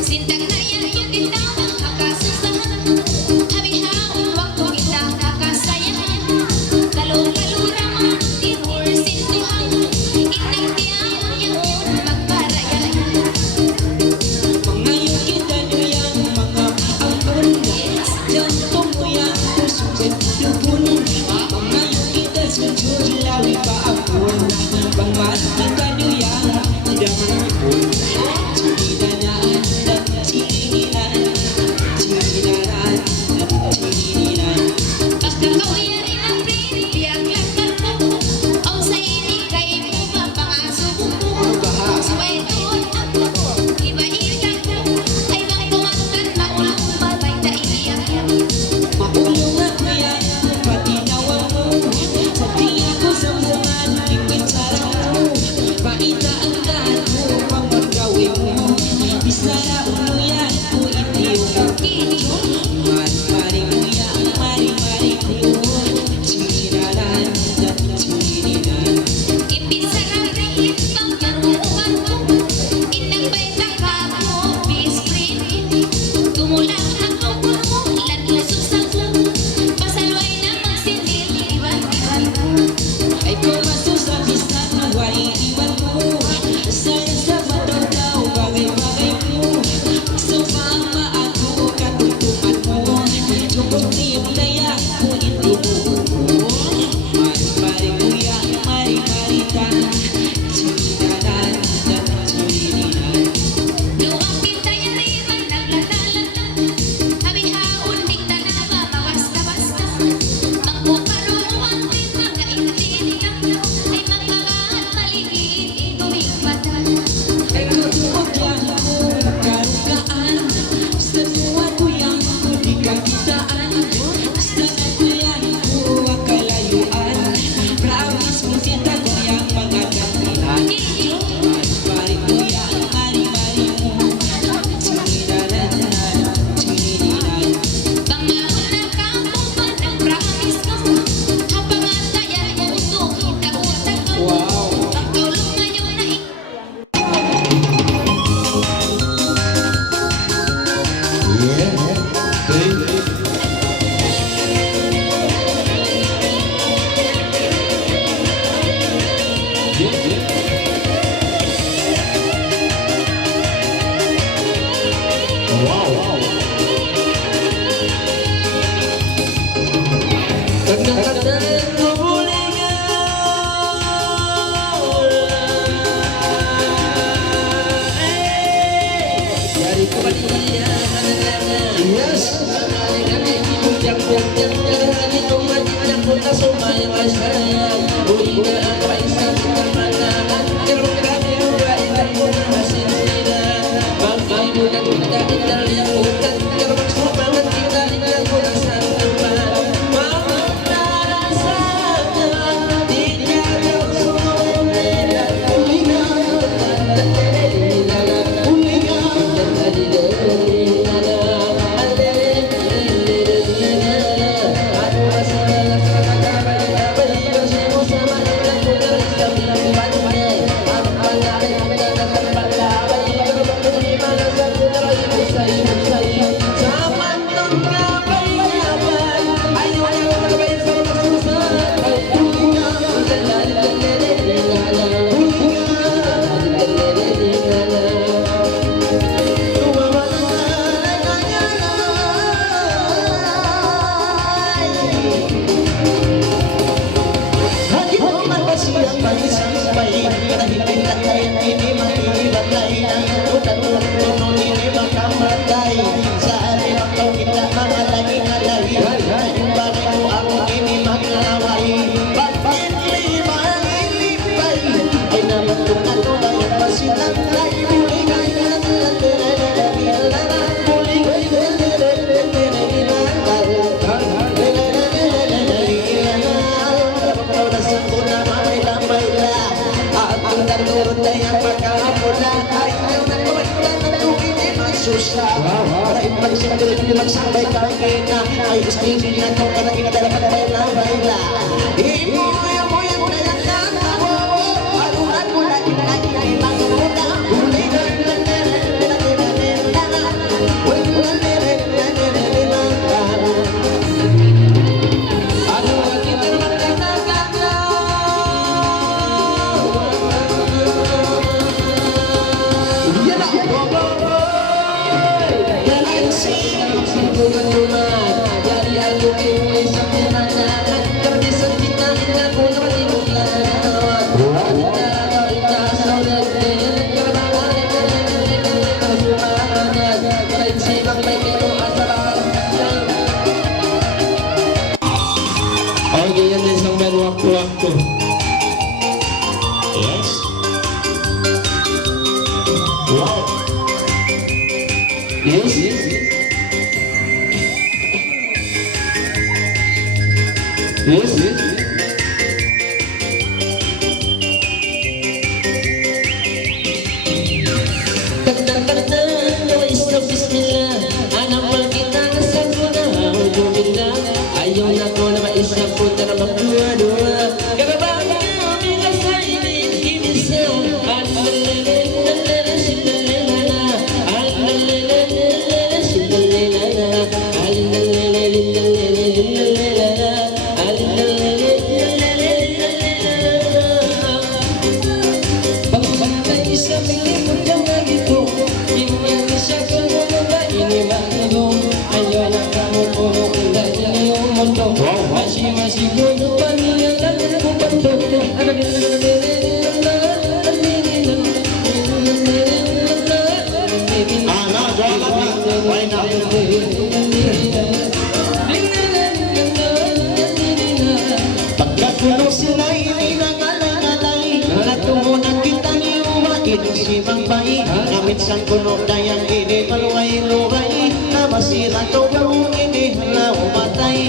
Sintang na yan yung tindahan, makasusahan. Habi-habang waktu kita nakasayang. Magsabay kami na ay isang na ito kada kinadala ka tayo na baila imuya mo na yan na alunan mo na kinagin ang muna Pagkakulong sila ininangalay natungunan kita ni umakit si Magbay namit sang kuno dayang ini maluway-luway na masira to kung ini na umatay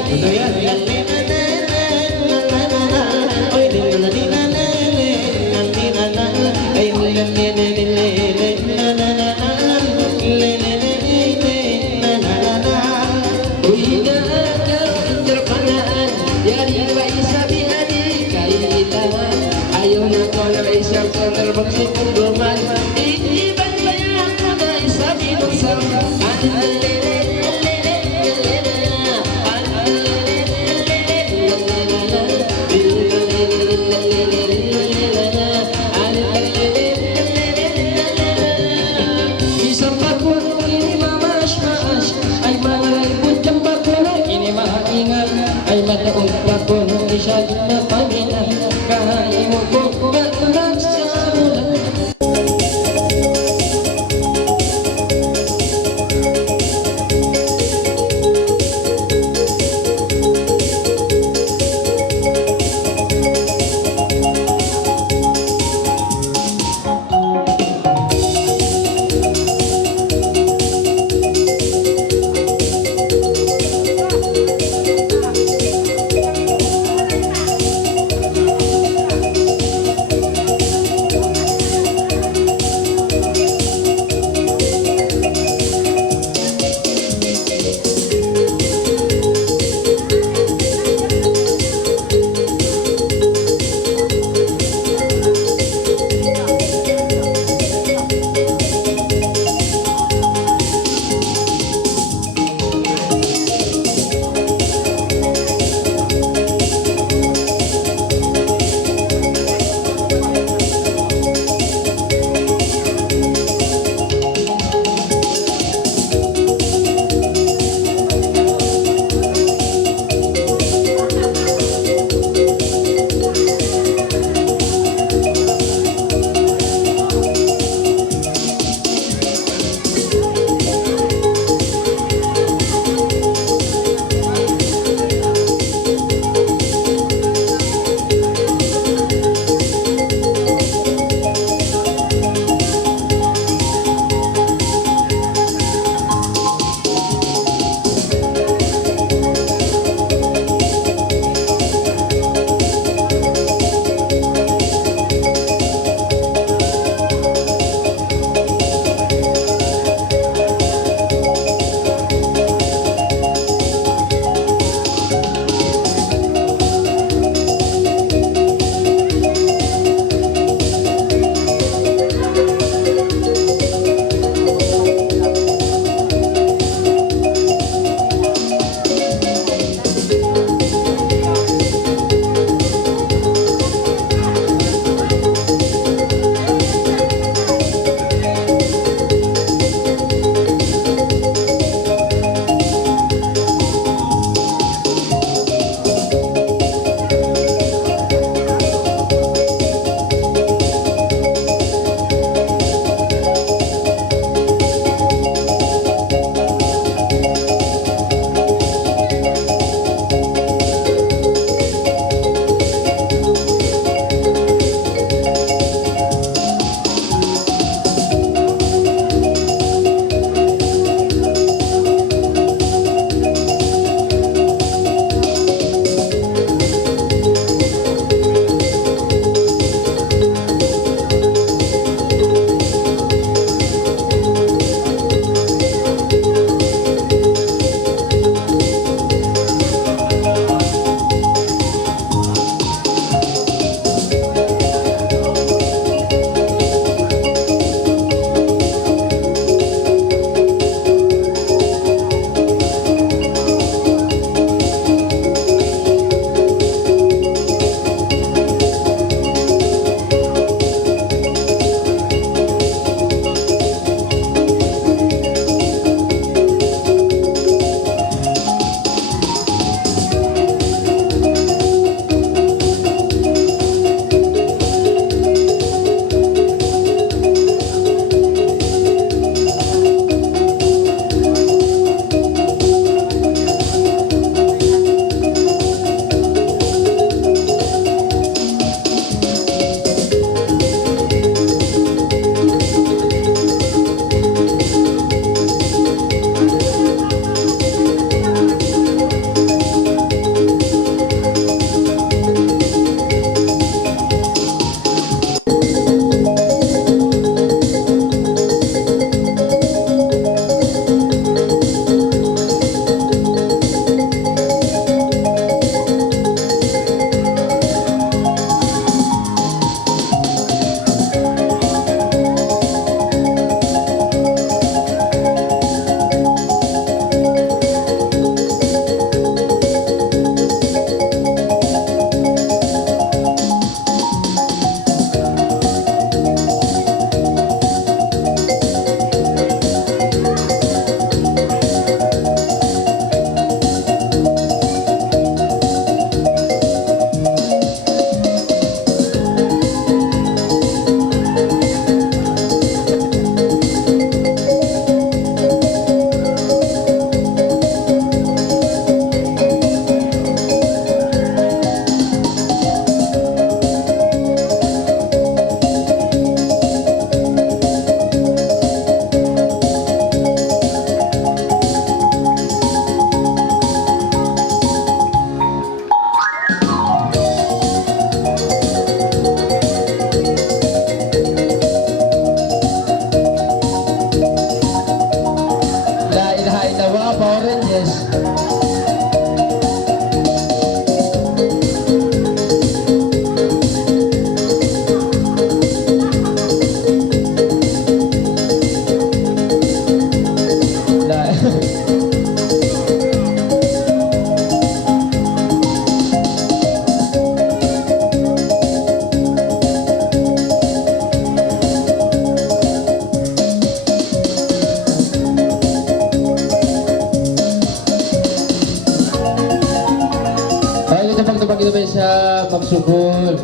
Magsukol.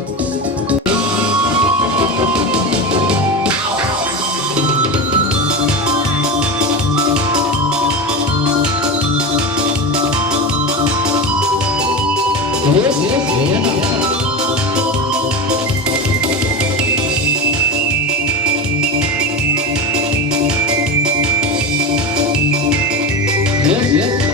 Yes, yes, ayan na. Yes, yes.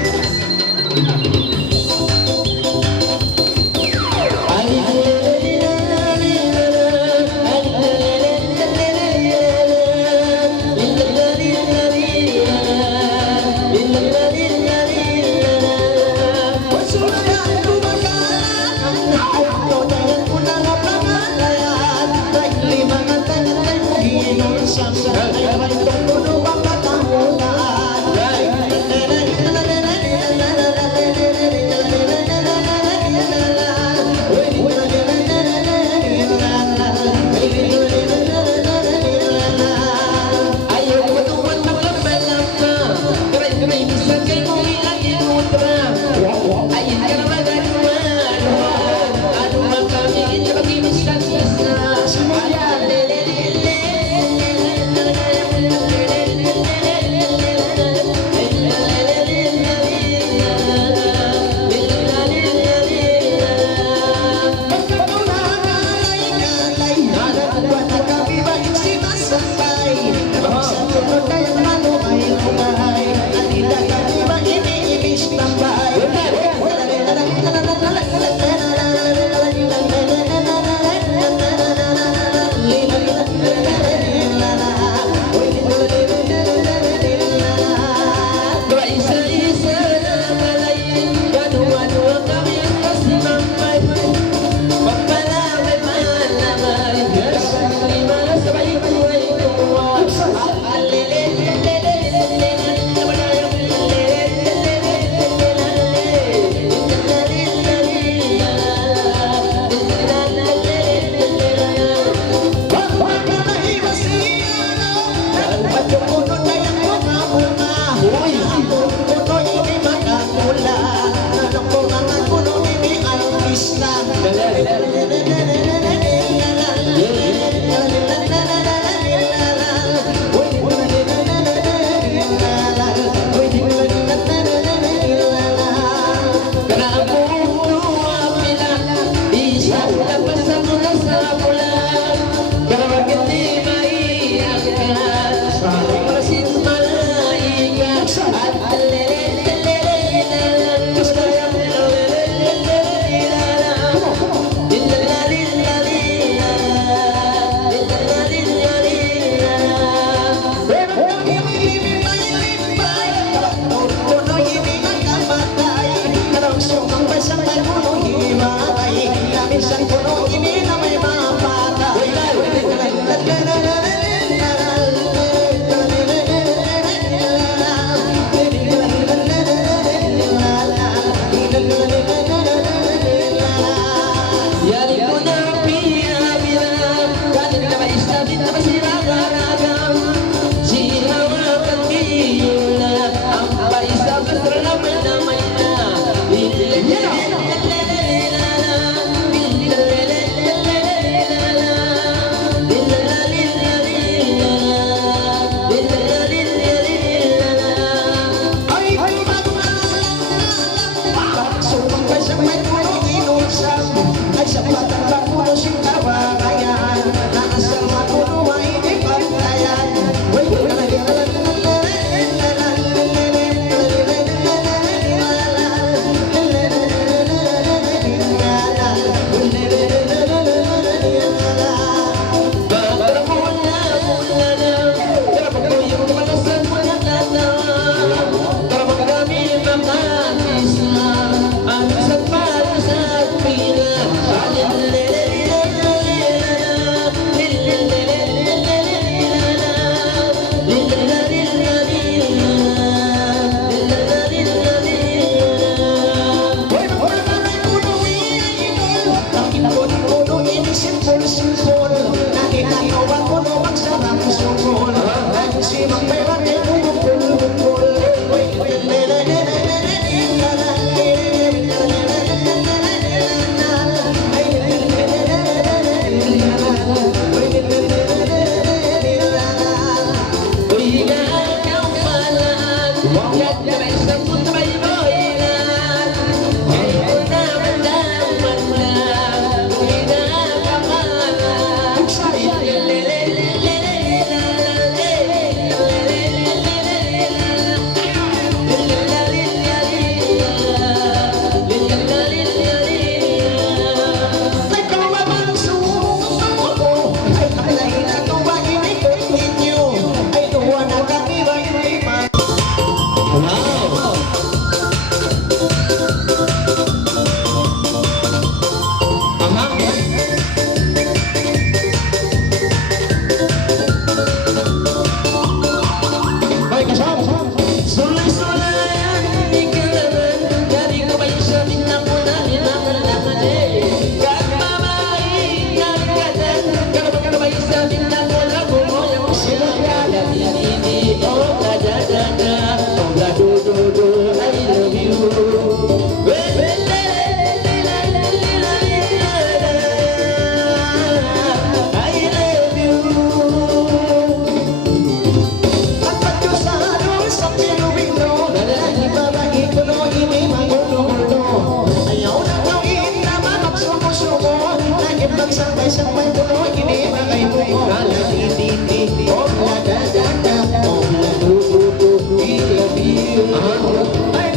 magsabay-sabay puno ini bagay mo Lalaki-titi Oh la-da-da-da Oh la-du-du-du We love you I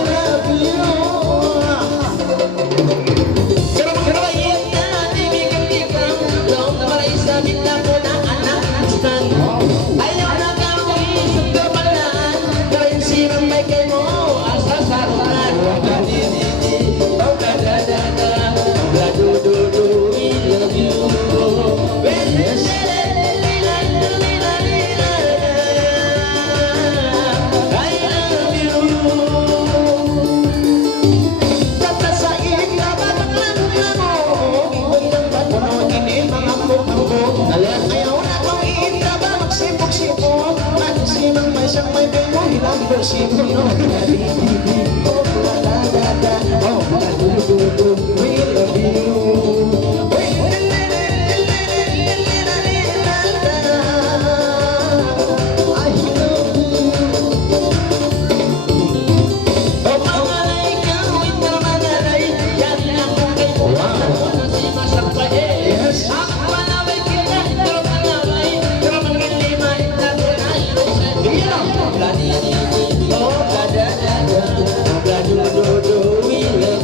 love you Ayaw na gawin sa kabalaan Gawin sirang may kay mo Asa sa rulan Oh da-da-da-da Oh la-du-du-du We love you I love you Tatasain ka ba ng lang-lango Ibig ng patuno ini mga kukubo Ayaw na gawin ka ba magsipok-sipok Magsimang may siyang may bemo Hilang bersipok Oh la-da-da-da Oh la-du-du-du We love you I love you Oh mamalay ka Huwag na manalay Yan lang kung kay mo Ako na si masakpay Ako manaway kita Pero manaway Pero manglima Ito na yun Bla-di-di-di Oh bla-da-da-da Oh bla-du-du-du We love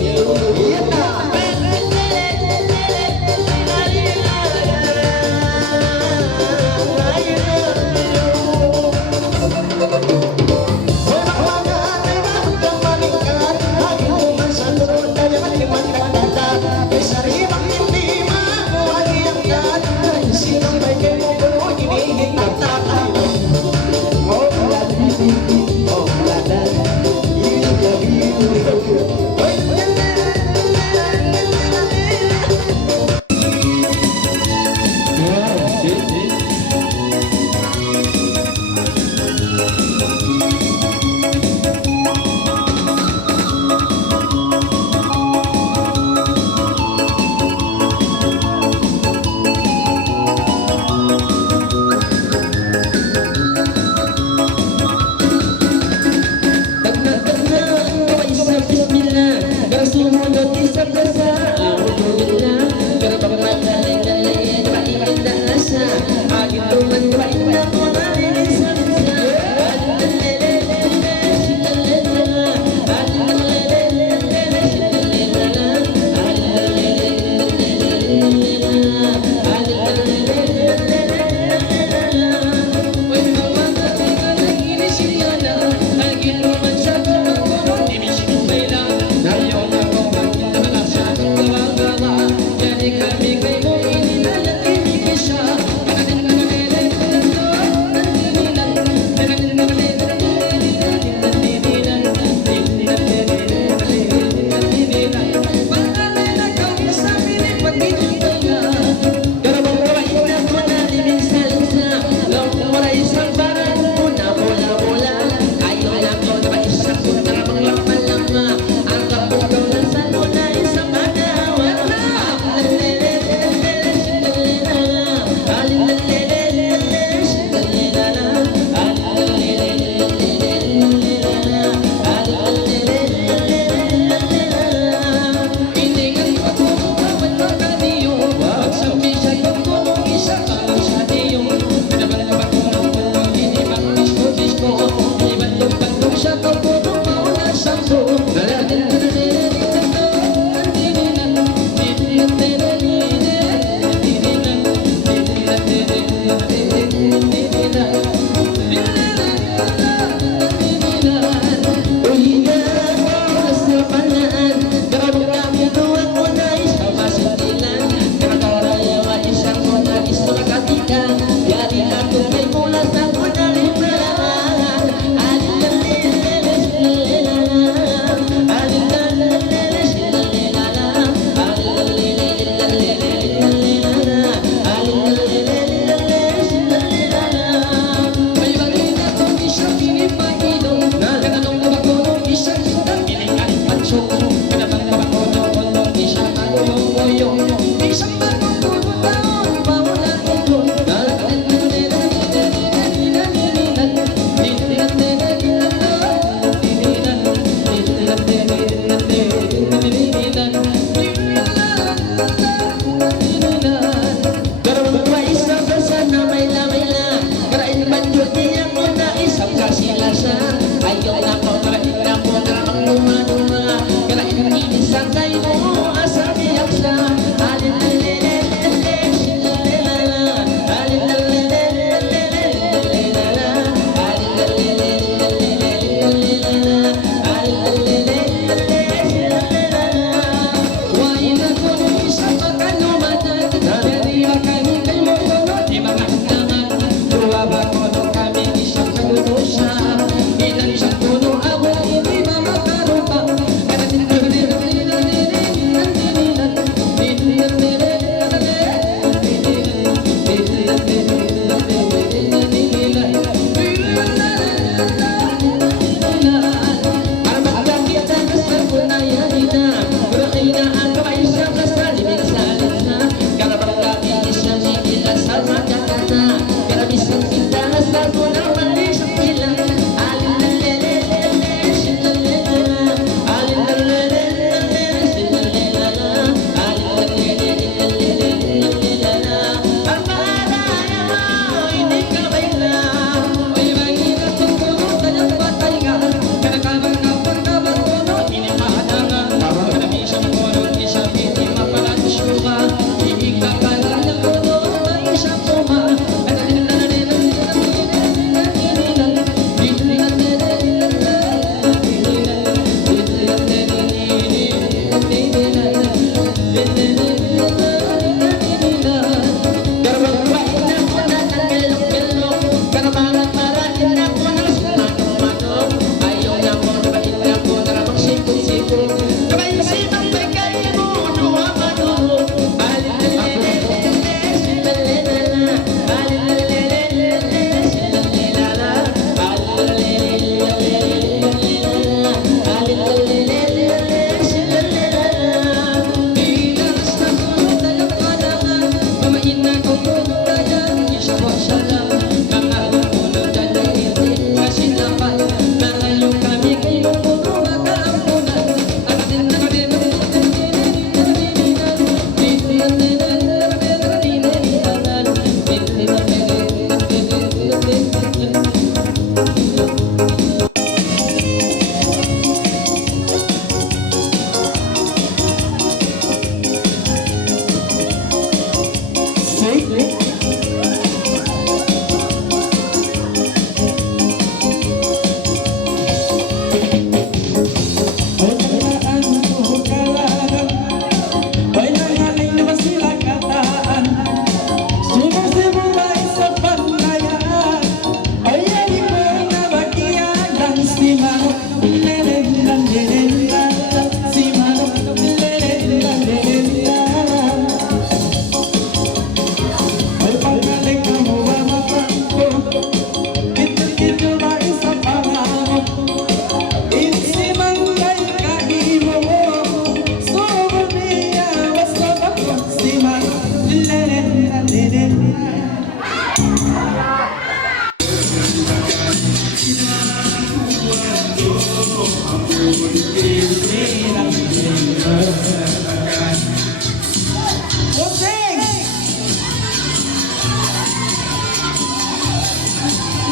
Pusing!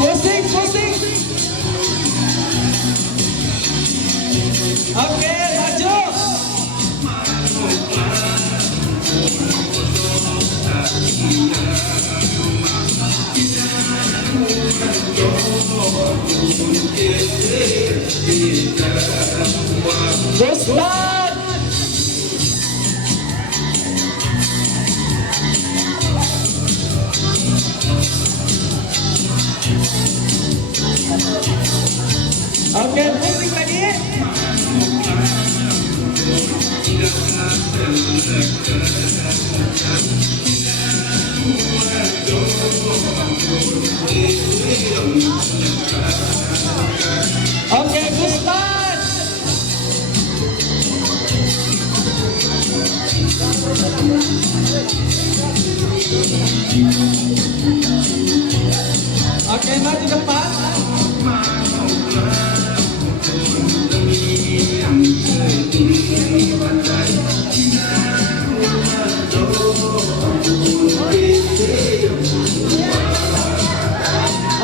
Pusing, pusing! Oke, maju! Gusman! Oke, pusing lagi. Oke, Gusman. Oke, maju depan.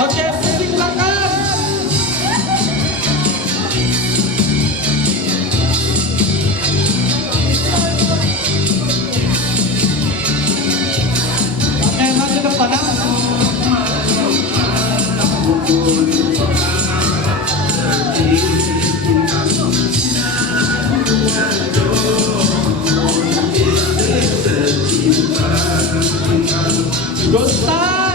Oke, pusing belakang. Oke, maju depan. Gustan.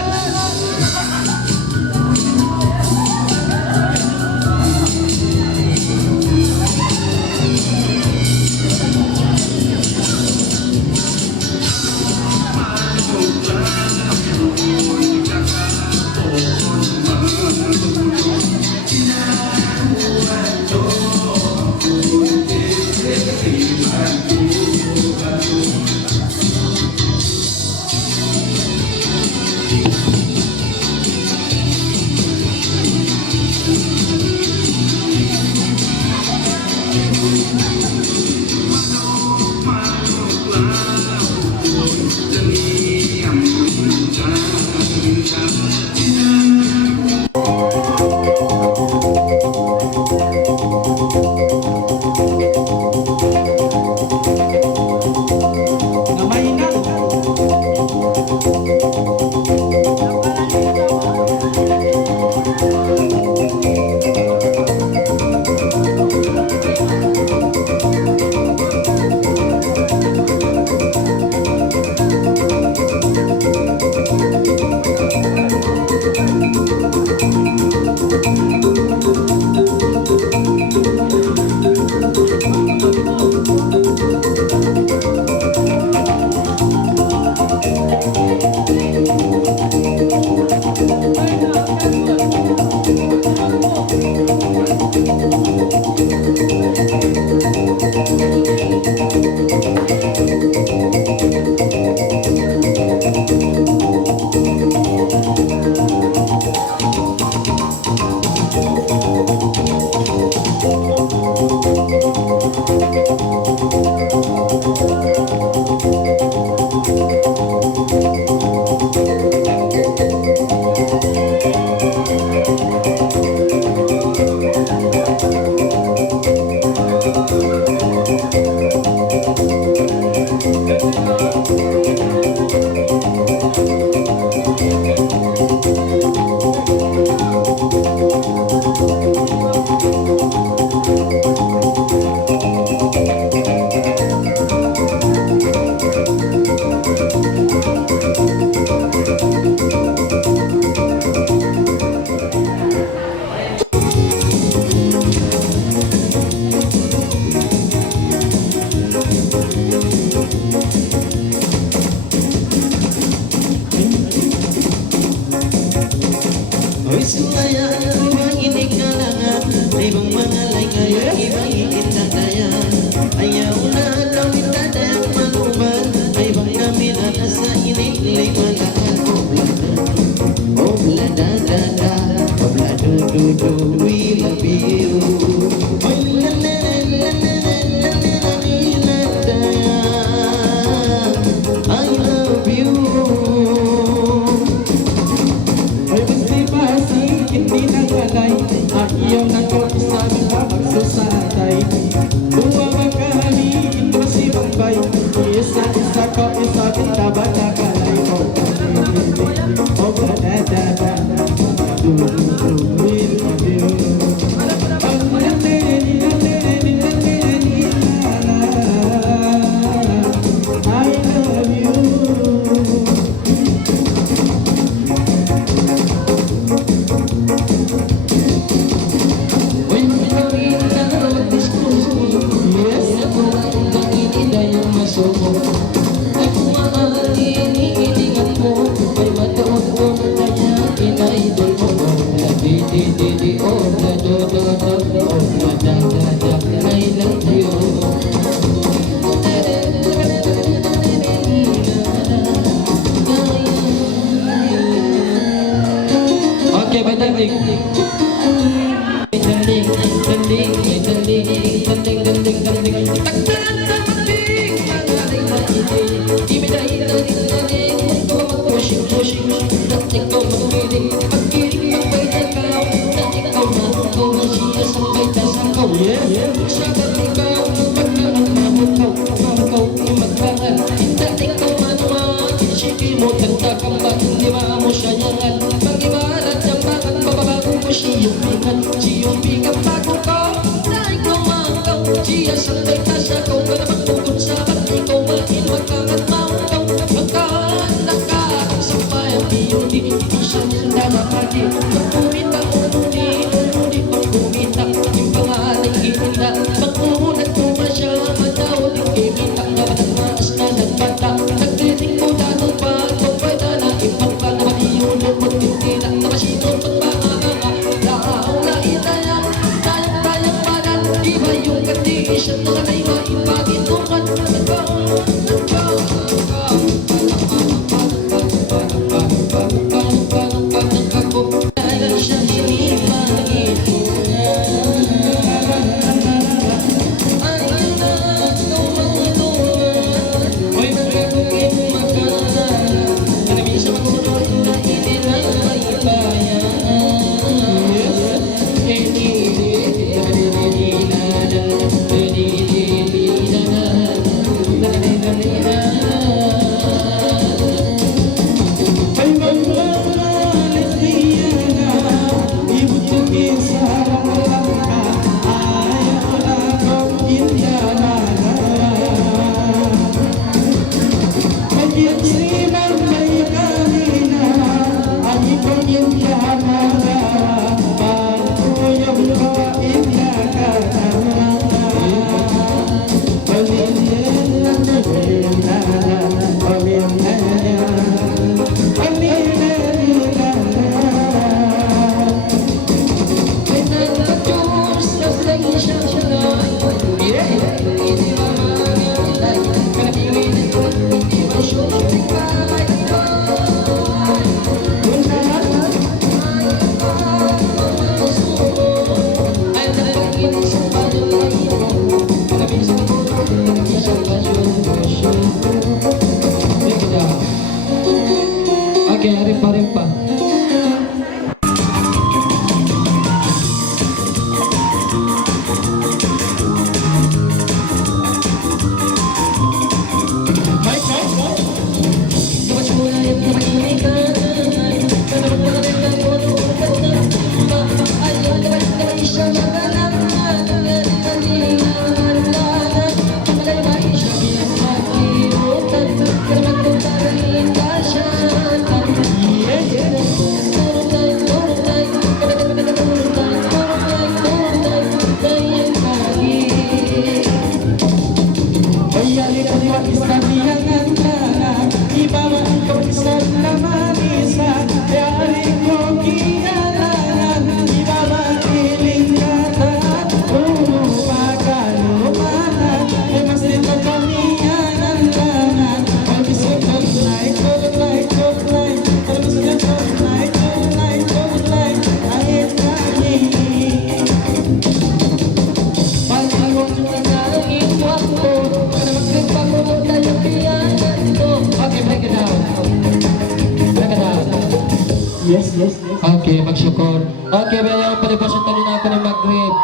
Okay, magsukol. Okay, bayaw palibas yung talo na ako ng mag-grade.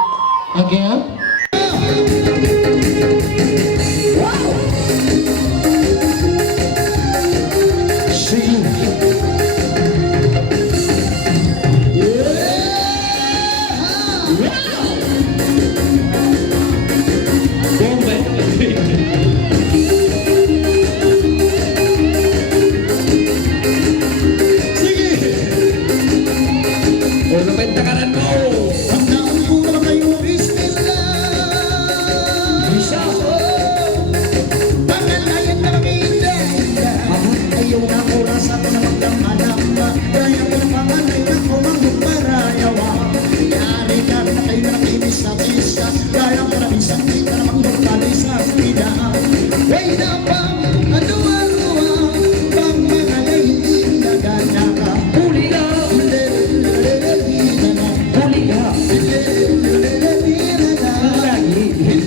Okay, ha? Huli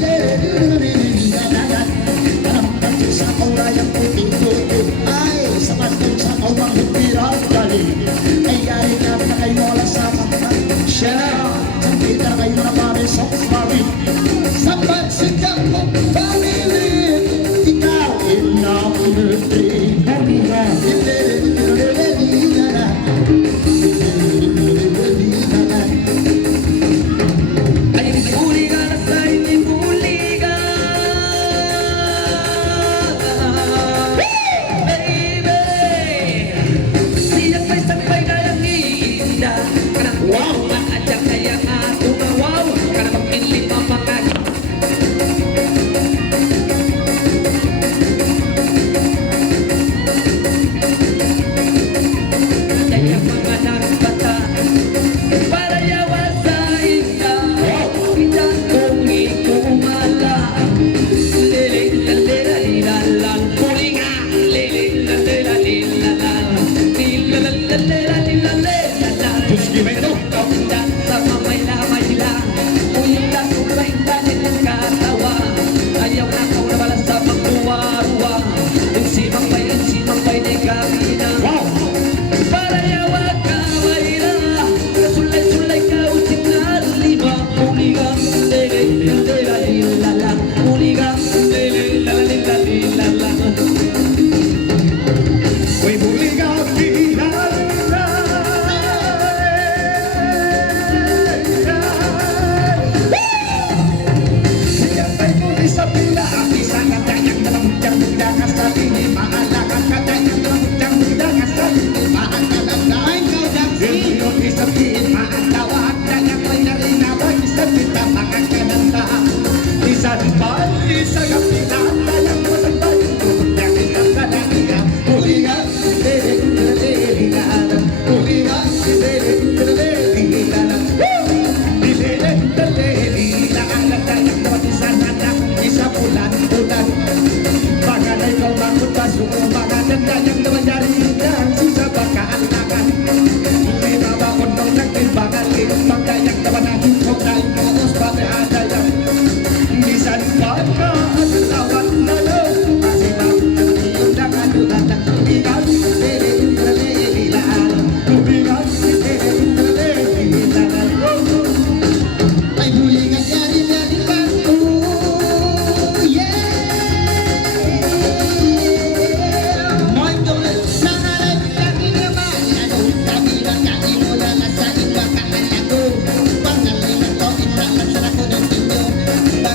ka.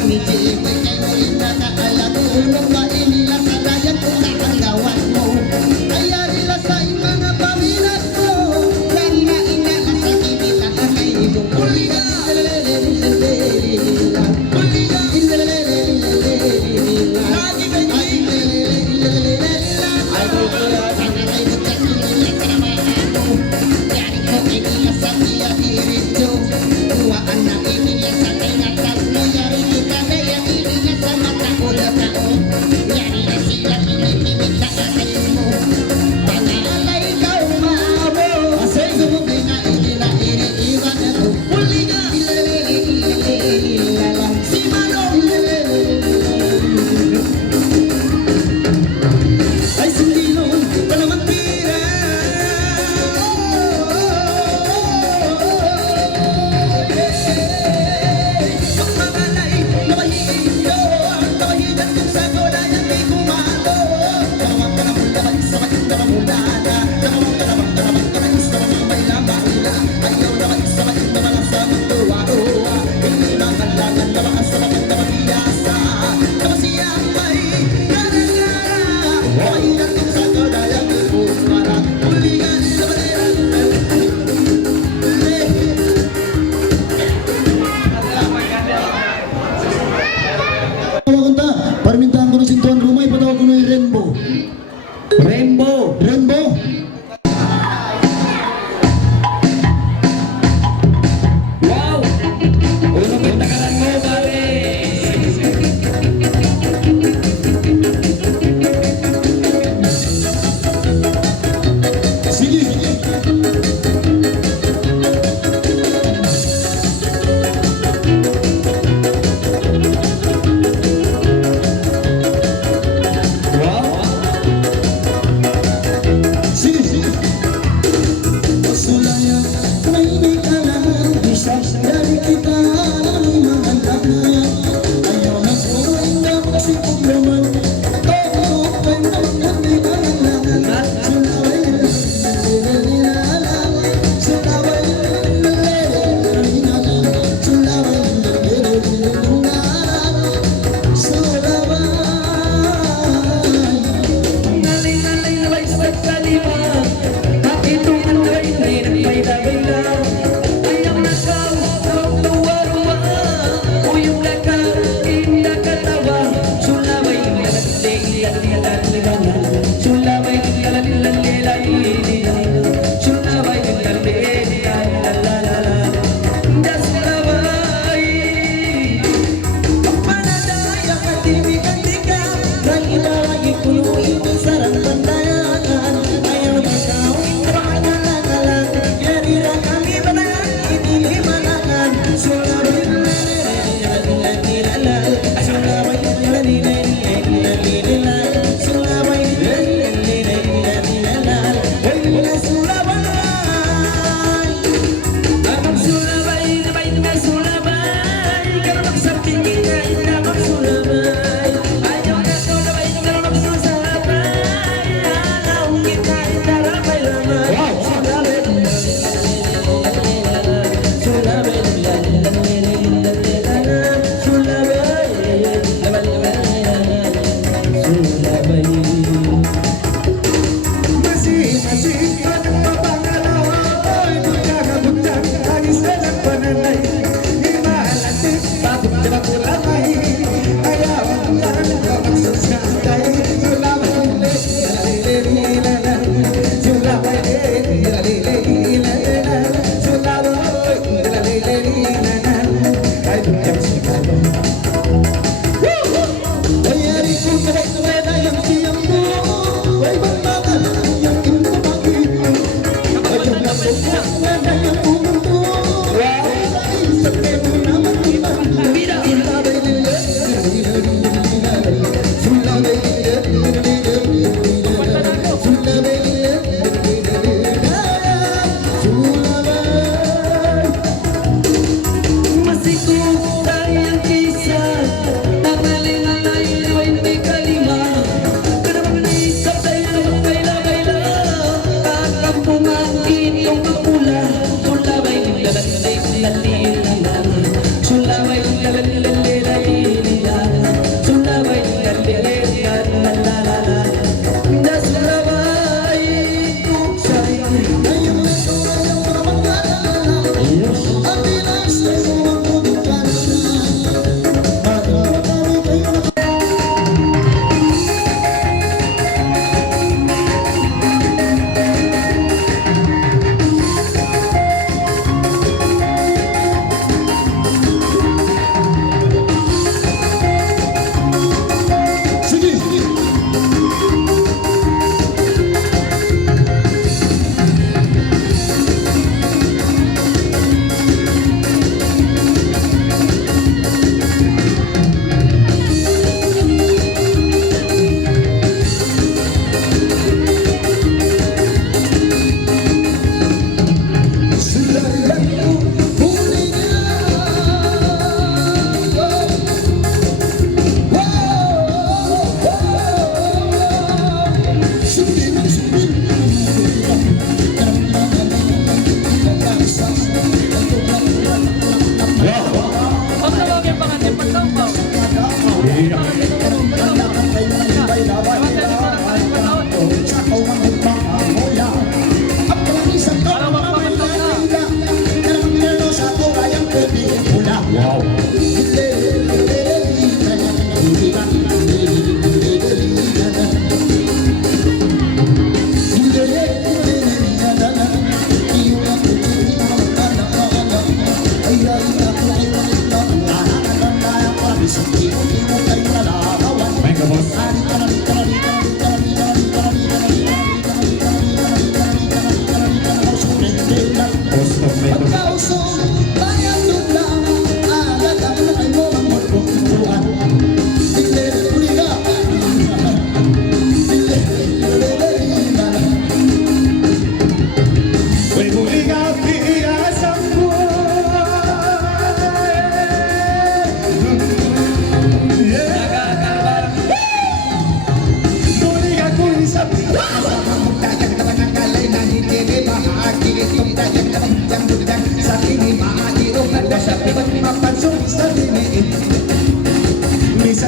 kami Jimmy kay mo yung nakaalam Unong ba inila sa dayan kung kakagawan mo Kaya nila sa mga pamilas mo Yan na inala sa kinila kay mo Kuliga Kuliga Lagi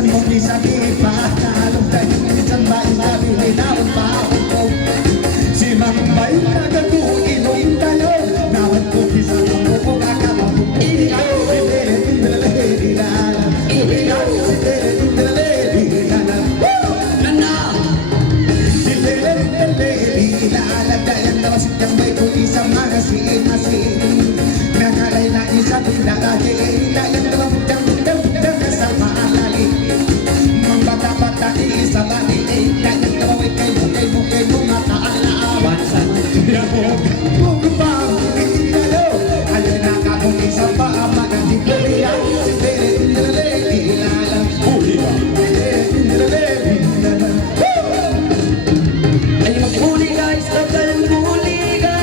Minsan mo di sabihin pa Nalong tayo minsan ba isabihin Naon pa ako Si Mambay nagatuinom tayo Naon ko bisa mo ko kakapapong Ikaw si Tere Tindalalala Ikaw si Tere Tindalalala Nana Si Tere Tindalalala Dayan na masik yang may ko isang manasin Nakalay na isa pinakagi Dayan na masik yang sa maalali Mambata-bata isa bali Dayan na maway mo mataalaman Bugpang inalo Ayun na ka kung isa pa ama ng Tibulia Tindalalala Tindalalala Ay maghuli guys, tagal huli ka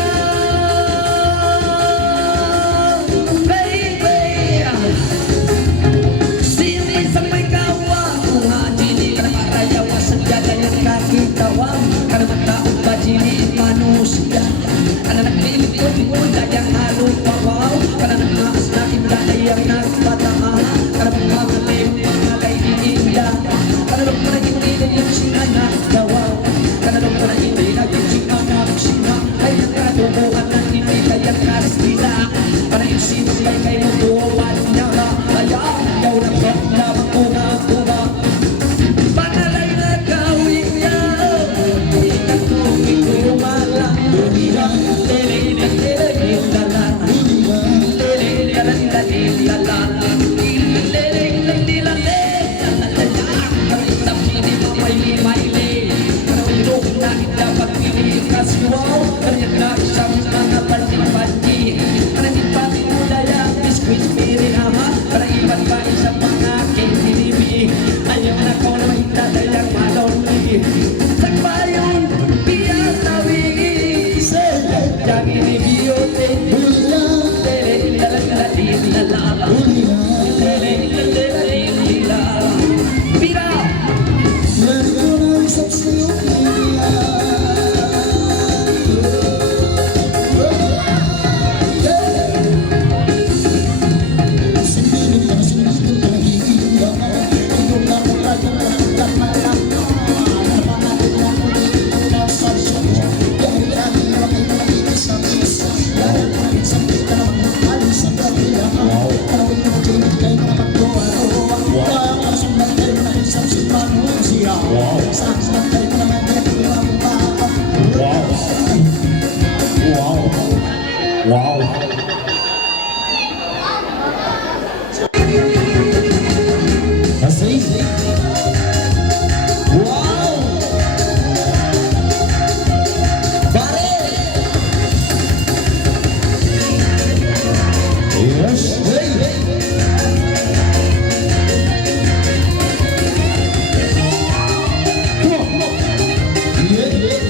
baby. Sino isang may kawa kung hajili ka na marayawa sa jaga ng kakitawang ka naman taong bajili manusia ka na naglilipot mo dayang halong pawaw ka na nagmaas na inda dayang nagpataa ka na magmamalim mangalay di inda ka na nung hindi yung sinanak dawaw ka na nung hindi yung sinanak sina ay nagkatubuhan ng hindi dayang kasila ka na yung sinubay kay mo buwan niya kaya yaw na pek na magkunga-kunga pangalay na gawin niya ikat mo ikumalang dumihan Wow. That's easy. Wow. Pare. Yes. Hey. Come on, come on. Yeah, yeah.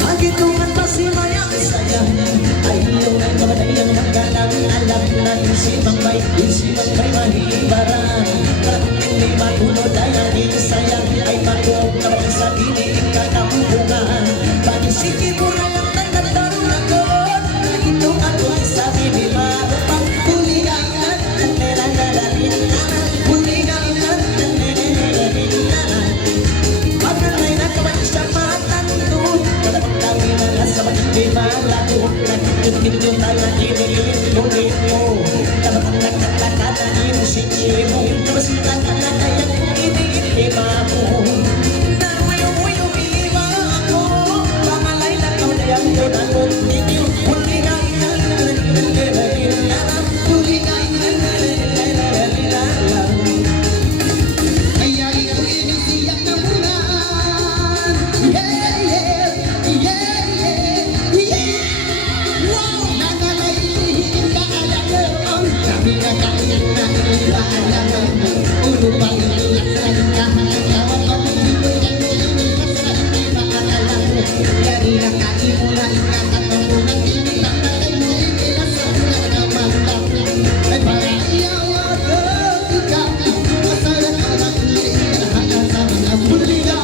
Ang gitungan pa si Mayang sayang ay iyong ay mamatay ang mga lalago Nagkikit-kit tayo iniit-ulit mo Tabang nagkakakanain si Chimo Tapos nakakakayang iniit-iba mo Nawayo-wayo iba ako Pangalay na ikaw na yung tunan mo Inyo, huli ka Huli ka Kaya ikaw inisiyak na bulan. Yeah, wow, nananayin ka alam kami na kaya na iba alam ulo pa inilasan ka hanggang pag-ibig ang inilas na iba alam dari na kaimula ingatan ng unang inilang na kayo inilas na naman ay para iyaw ikaw masarap ka na inilahan sa mga buliga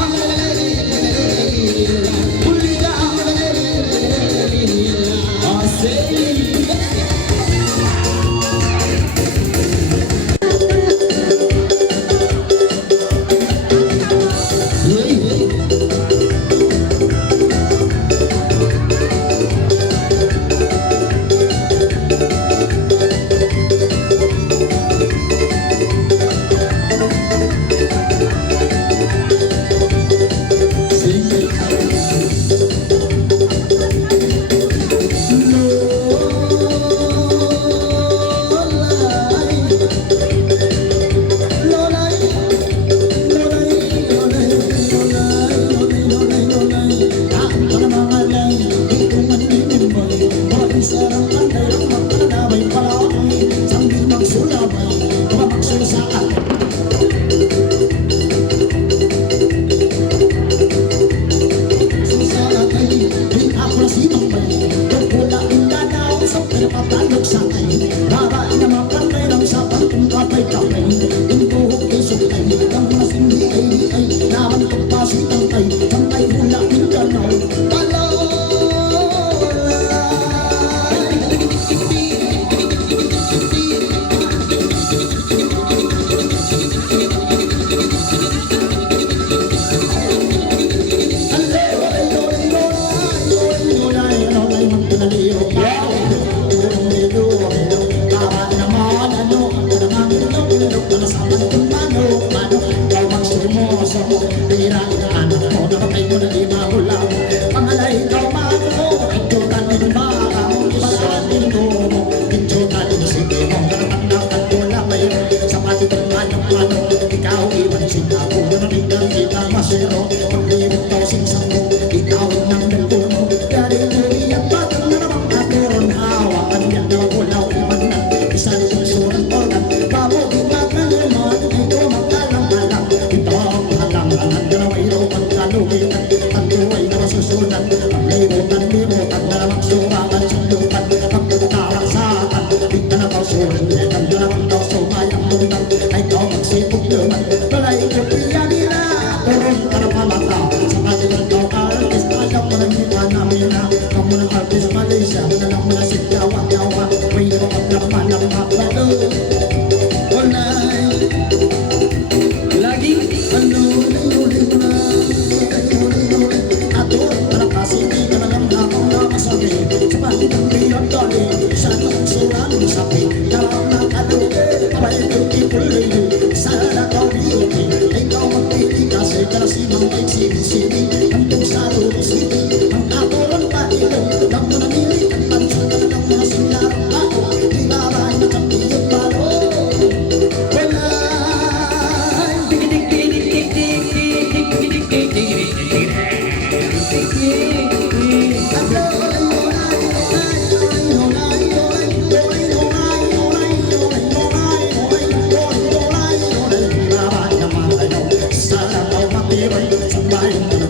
Bye.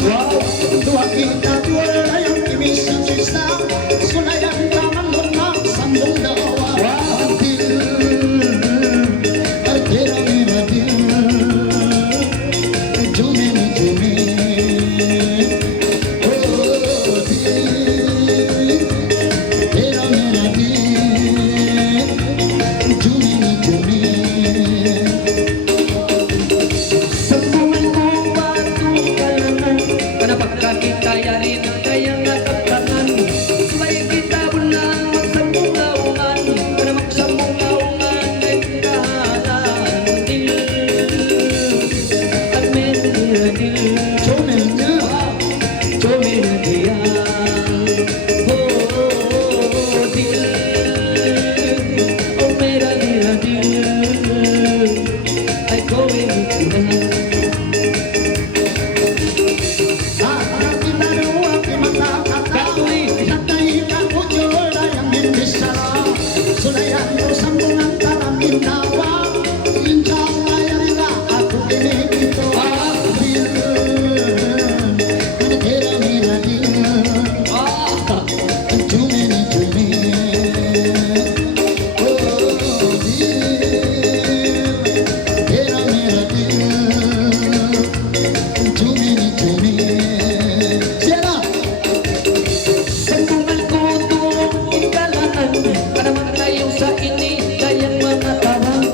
Dua kita dua yang imisang sisa sulayan kaman lunak sambung dawa Adil Artera mera dil Jume ni jume Oh dil Artera mera dil Jume ni jume Sambungan ko batu kalangan Karena kita yarin kaya natatangan Supaya kita benang magsambung gaungan Karena magsambung gaungan ay kahanan Amen diradil Jomelnya Jomin dia Oh dil Oh mera diradil Ay going to Sulayan ko sambung ang karaming tawa Injang mayarila ako kinikito Adil Manatera miradil Jume ni jume Oh dil Manatera miradil Jume ni jume Siapa? Sambungan ko tuong ikalanan Para makakayaw sa ini Kayang mga tawag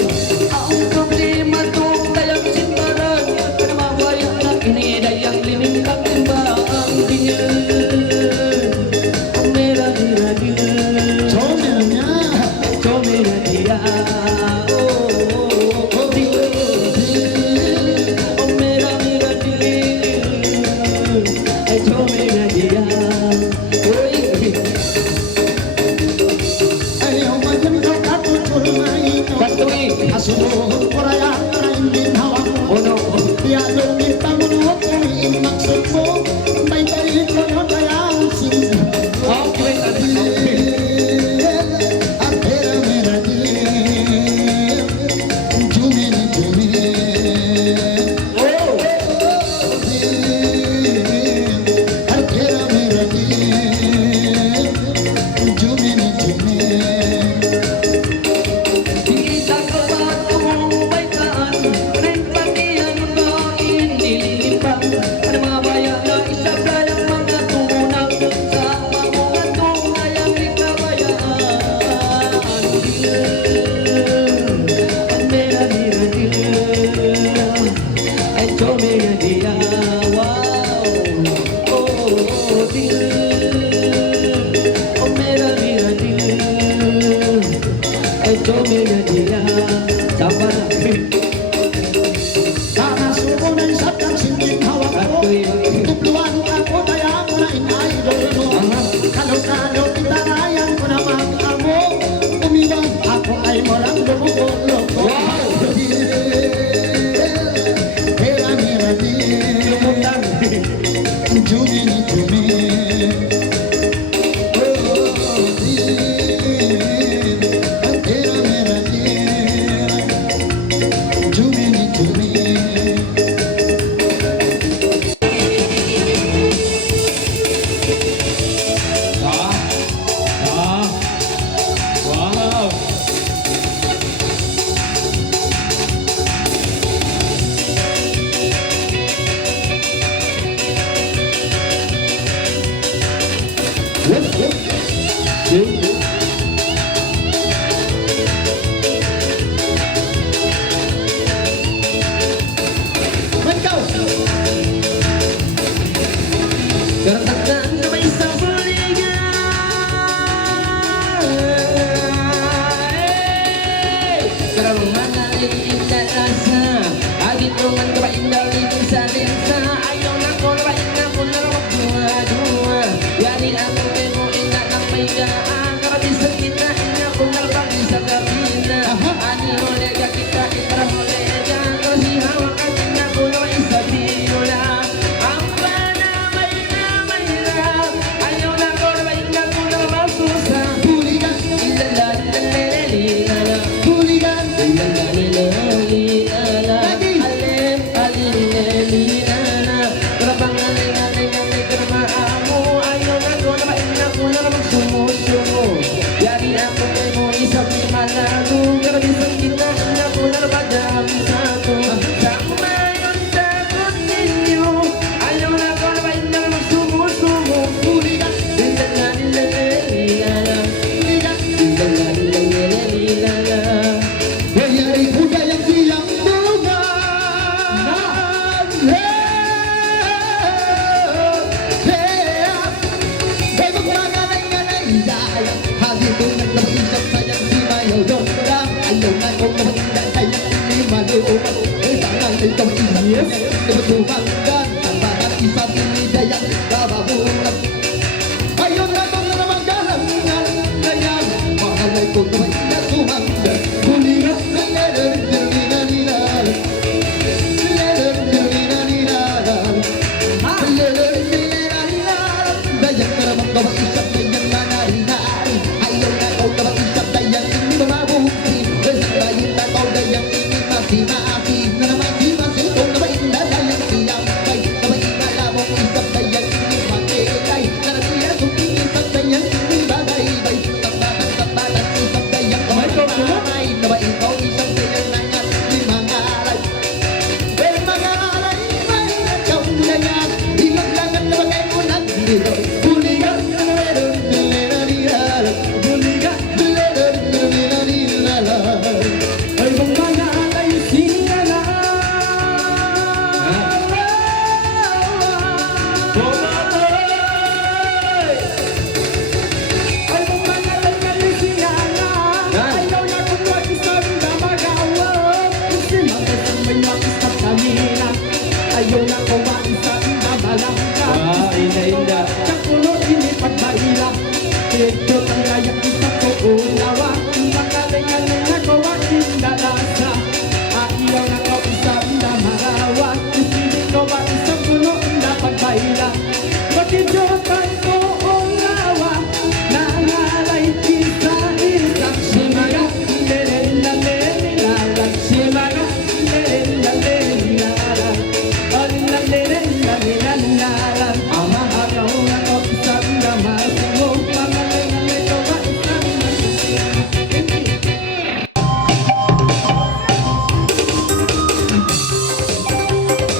Ang problema tuong kayang simbaran Para mawaya na ini Dayang limintang timbang Dil Ang mera diradil Jomelnya Jomera dia Oh dil Ang mera diradil Ay jomera dia Uy Ayaw magandang katutul maino Batuloy Asubuhon ko rayang raindin hawak mo Oh no Tiyadong ipamunod kumiin magsugbo May balik ko yun kayang sing Oh, kaya Artera mera dil Jume ni jume Oh Dil Artera mera dil Jume ni jume Kita kabat kong baikan Penempatian kain nililimpang Ada mga bayan na isa ka ng mga tumunang Sa mga tungayang ikabayaan Ang mera diradil Ay chomera dia Wow Oh dil Ang mera diradil Ay chomera dia Sama na Sana suko na isap ng sinting hawak mo Tupluan ka ko kaya mo na in-idol mo Kalo-kalo kita rayan ko na mga mo Umibang ako ay walang lumuko-loko Pera mera dil Jume ni jume Oh dil Pera mera dil Jume ni jume Wow Ikaw! Katakan na may isang balikan Pero mana indah rasa Agit roman ka ba indah litin sa lensa Ayaw na ko na ba indah ko na rawag dua-dua Yani ako mo indah ng may gaan Karabisa kita indah ko na bagi sa kabina Ani holega kita itra holega Kasi hawak at indah ko na may sa tinola Ang panamay Ayaw na ko na ba indah ko na masusa Huligan! Ilala Huligan! Ilala Yes, tumanggan ang mga isa pinidayang kababulan. Ayun na kung naman galangan ganyan, mahalay ko naman na tumanggan. Huli na dayan ka naman gawa isang dayang manari-nari. Ayaw na kau gawa isang dayang hindi mamabuti. Besang dayin na kau dayang ini mati-mati. Na naman di masito na ba inda dayang siyambay. Na ba inalamong isang dayang ini makilay. Na nabiya suking isang dayang ini bagay-bay. Tambanan isang dayang kamay. Na ba ikaw isang dayang nangat limang alay. Mga alay may nakaw na yan. Ilaglangan na bagay mo nagdito. Ayaw na kumain sa nabalangka. Inda. Sa puno inipagbaila. Ito ang layak isa ko unawa. Makalingaling na kumain dalasa. Ayaw na kausap na marawa. Isindi ko ba isang puno na pagbaila. Makijotan ko unawa. Nangalay isa-isa. Simaga, lelendalenilalag. Simaga, lelendalenilalag.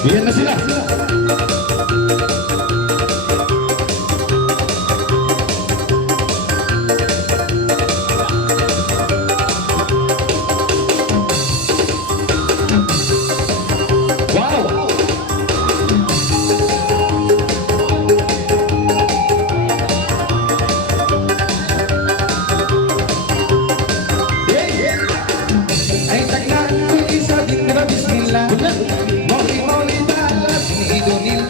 Iyan na sila. Wow! Ay tagnan ko isa din na bismillah. Moli-moli talas ni Idonil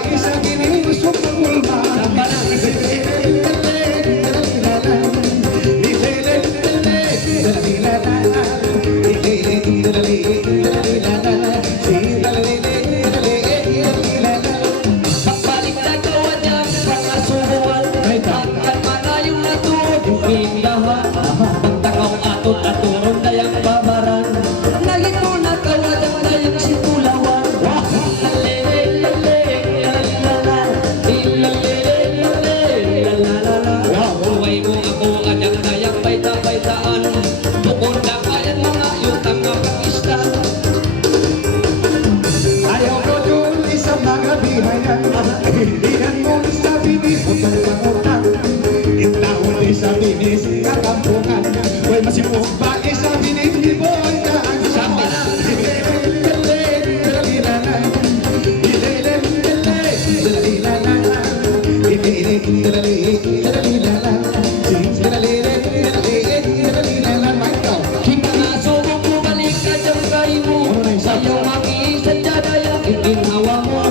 babae sa gininusok ng ulma. Pagbalik na kawadyan, pangasubuan, hanggang manayong natulog, yung lahat. Pagtakaw atot at turong dayang babaran, naging mo na kawadyan dayang situlawan. Buhay mo ako adyang dayang baita-baitaan, bukod na kayan mga yutang nga pakistan. Ayaw ko doon sa mga bihayan. Iyan mo sa biniputong pangutang. Intahon sa binis kakampungan. Huwag masipong ba sa binis ni Boy ka ang sama. Kinasubok mo balik ka dyan kay mo, sa'yo mag-iisa dyan dayang itinhawa mo.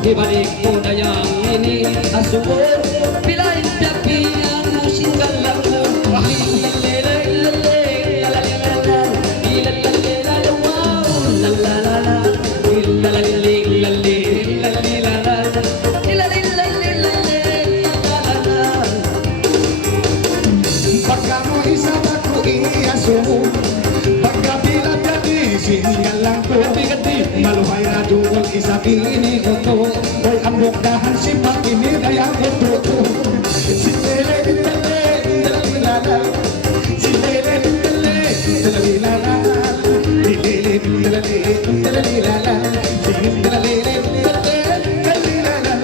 Ibalik mo dayang ini asubot, pilain piyapian mo singgalang mo. Pagka mo isa ako iaso, pagka bilang dati singalang ko. Maluhay na doon isa pinili ko to. Hoy ang bukdahan si pakinidayang ko to. Si Lele Dale, dalalilala. Si Lele Dale, dalalilala. Si Lele Dale, dalalilala. Si Lele Dale, dalalilala.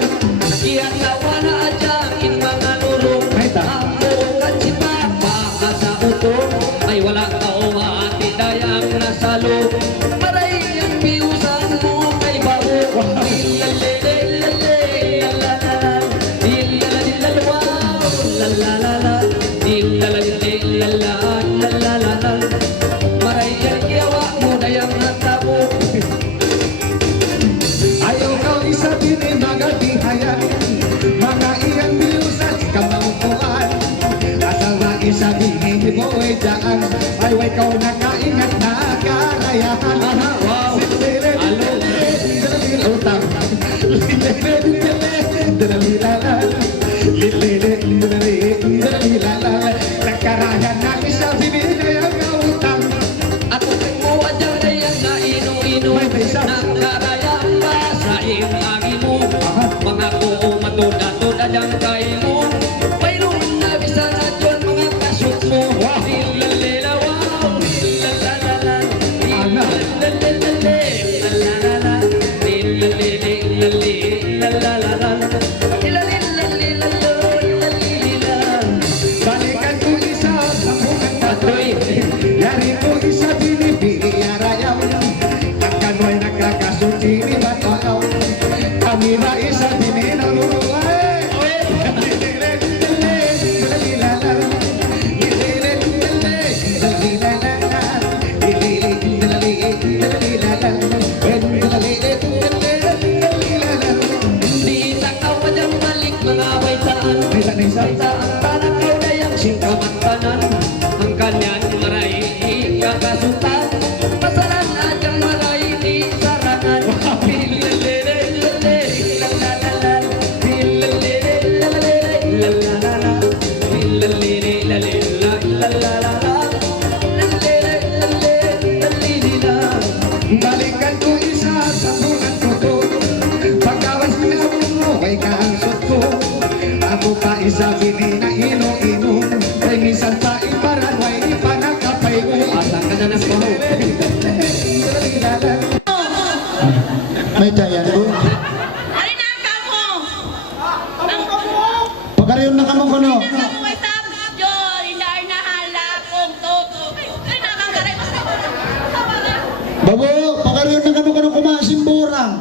Iyan nawa na adyakin mga lulong, ang bukat si Papa sa utong, ay wala ka o ati dayang nasalo. Maray ang piusan mo kay bao. Maray ang yawa mo dayang natabo. Ayaw kau isabi ni mga dihayan, mga iyang bilusan, kamaupuan. Asal na isabi ni Boy daan, ay way kau nakaingat na karayahan. Wow! Utang. Nagkarayan na isabi ni Dayang utang. At kung mo adyang dayang na ino-ino, nakarayang ba sa inagi mo? Mga kuo matod-atod adyang kay mo, mayroon na bisa na dyan mga kasut mo. Lilalila, wow! Lilalala, lilalala, Balikan ko isa sa bukan tatoy. Yari ko isa binibili arayaw. Nagkanoy nagkakasuti ni Bataw. Kami ba isa bininaluluay? Di takaw adyang balik mga baitaan. Baitaan tanakaw dayang singkamat tanan. Ang kanyan maray ikakasutan, pasaran adyang maray di sarangan. Balikan ko isa sa bukan tuto. Pagkawas na mo ay kahansot ko. Ako pa isa bini na ino-ino. Ay minsan pa iparan way ipanakapay ko. Asa ka na ng baho. May dayan ko. Ari na kamo. Pagkarayon na kamo ko no. Ang wetap jo indar na hala kong toto. Ari na kang garay mas. Babo, pagkarayon na kamo ko no kumasimburang.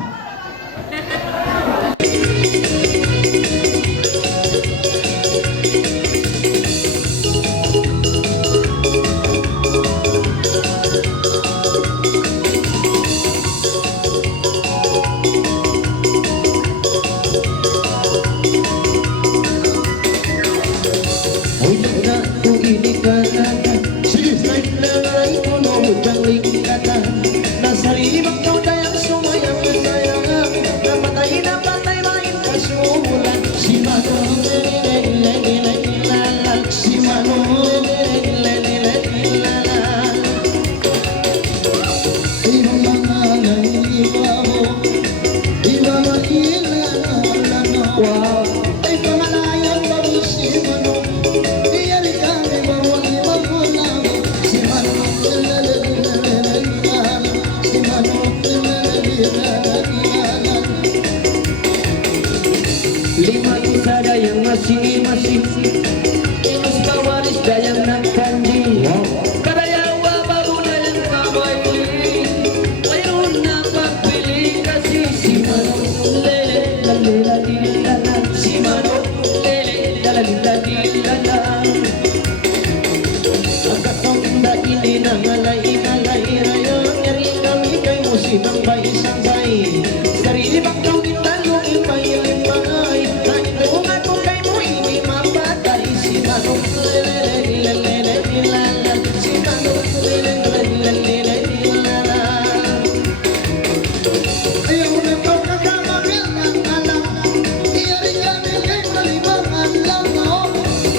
Lima sada yang masih Inus bawaris dayang nagpanji Kadayawa baru dayang kabaili Mayroon na pagpili kasi si Manong lele lalila dilala Si Manong lele lalila dilala Agkatong inda ini na ngalay rayon Nyari kami kay musibang bay isang bay Sarili bang tawin talong ipay-ipay Nainungan ko kay mo ini mapatay Si Manong lele-lele-lele-lele Si Manong lele-lele-lele-lele Ayaw na pagkakamangil ng alam Iyari kami kay malibangan lang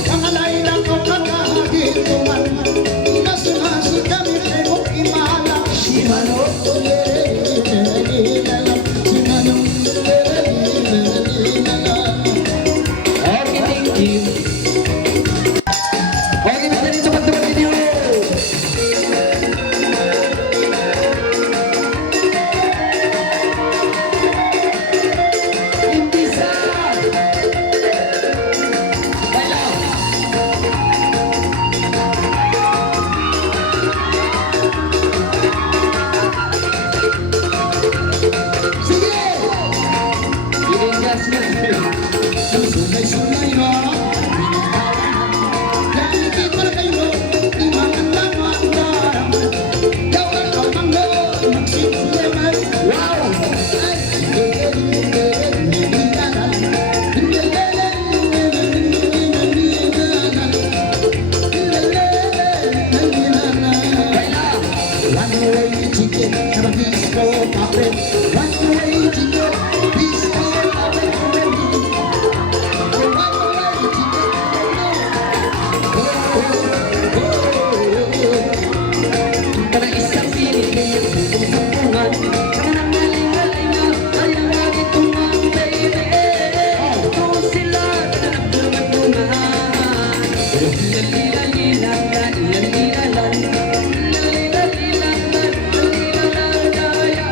Ang alay lang ko kakahagituman Inas-inas kami kay mo imala Si Manong lele-lele-lele Si Manong lele-lele-lele Okay, thank you. Okay, bisa rin sa pagtubag video. Impisa! Baila! Sige! Iringas na. Sunay-sunay mo Langit mo na kayo Imangan lang ang daram Gawin ang manggo Magsipuleman Wow! Baila! One-way ticket Sama disco puppet One-way ticket Disco puppet One-way ticket Kada isang pilit ngayon kung sampungan Saka nang galing-galingan Kayang lagi tumang baby Kung sila kada nagdurmat-durmat Lalila-lilang lalila-lilalan Lalila-lilang lalila-lilalan Daya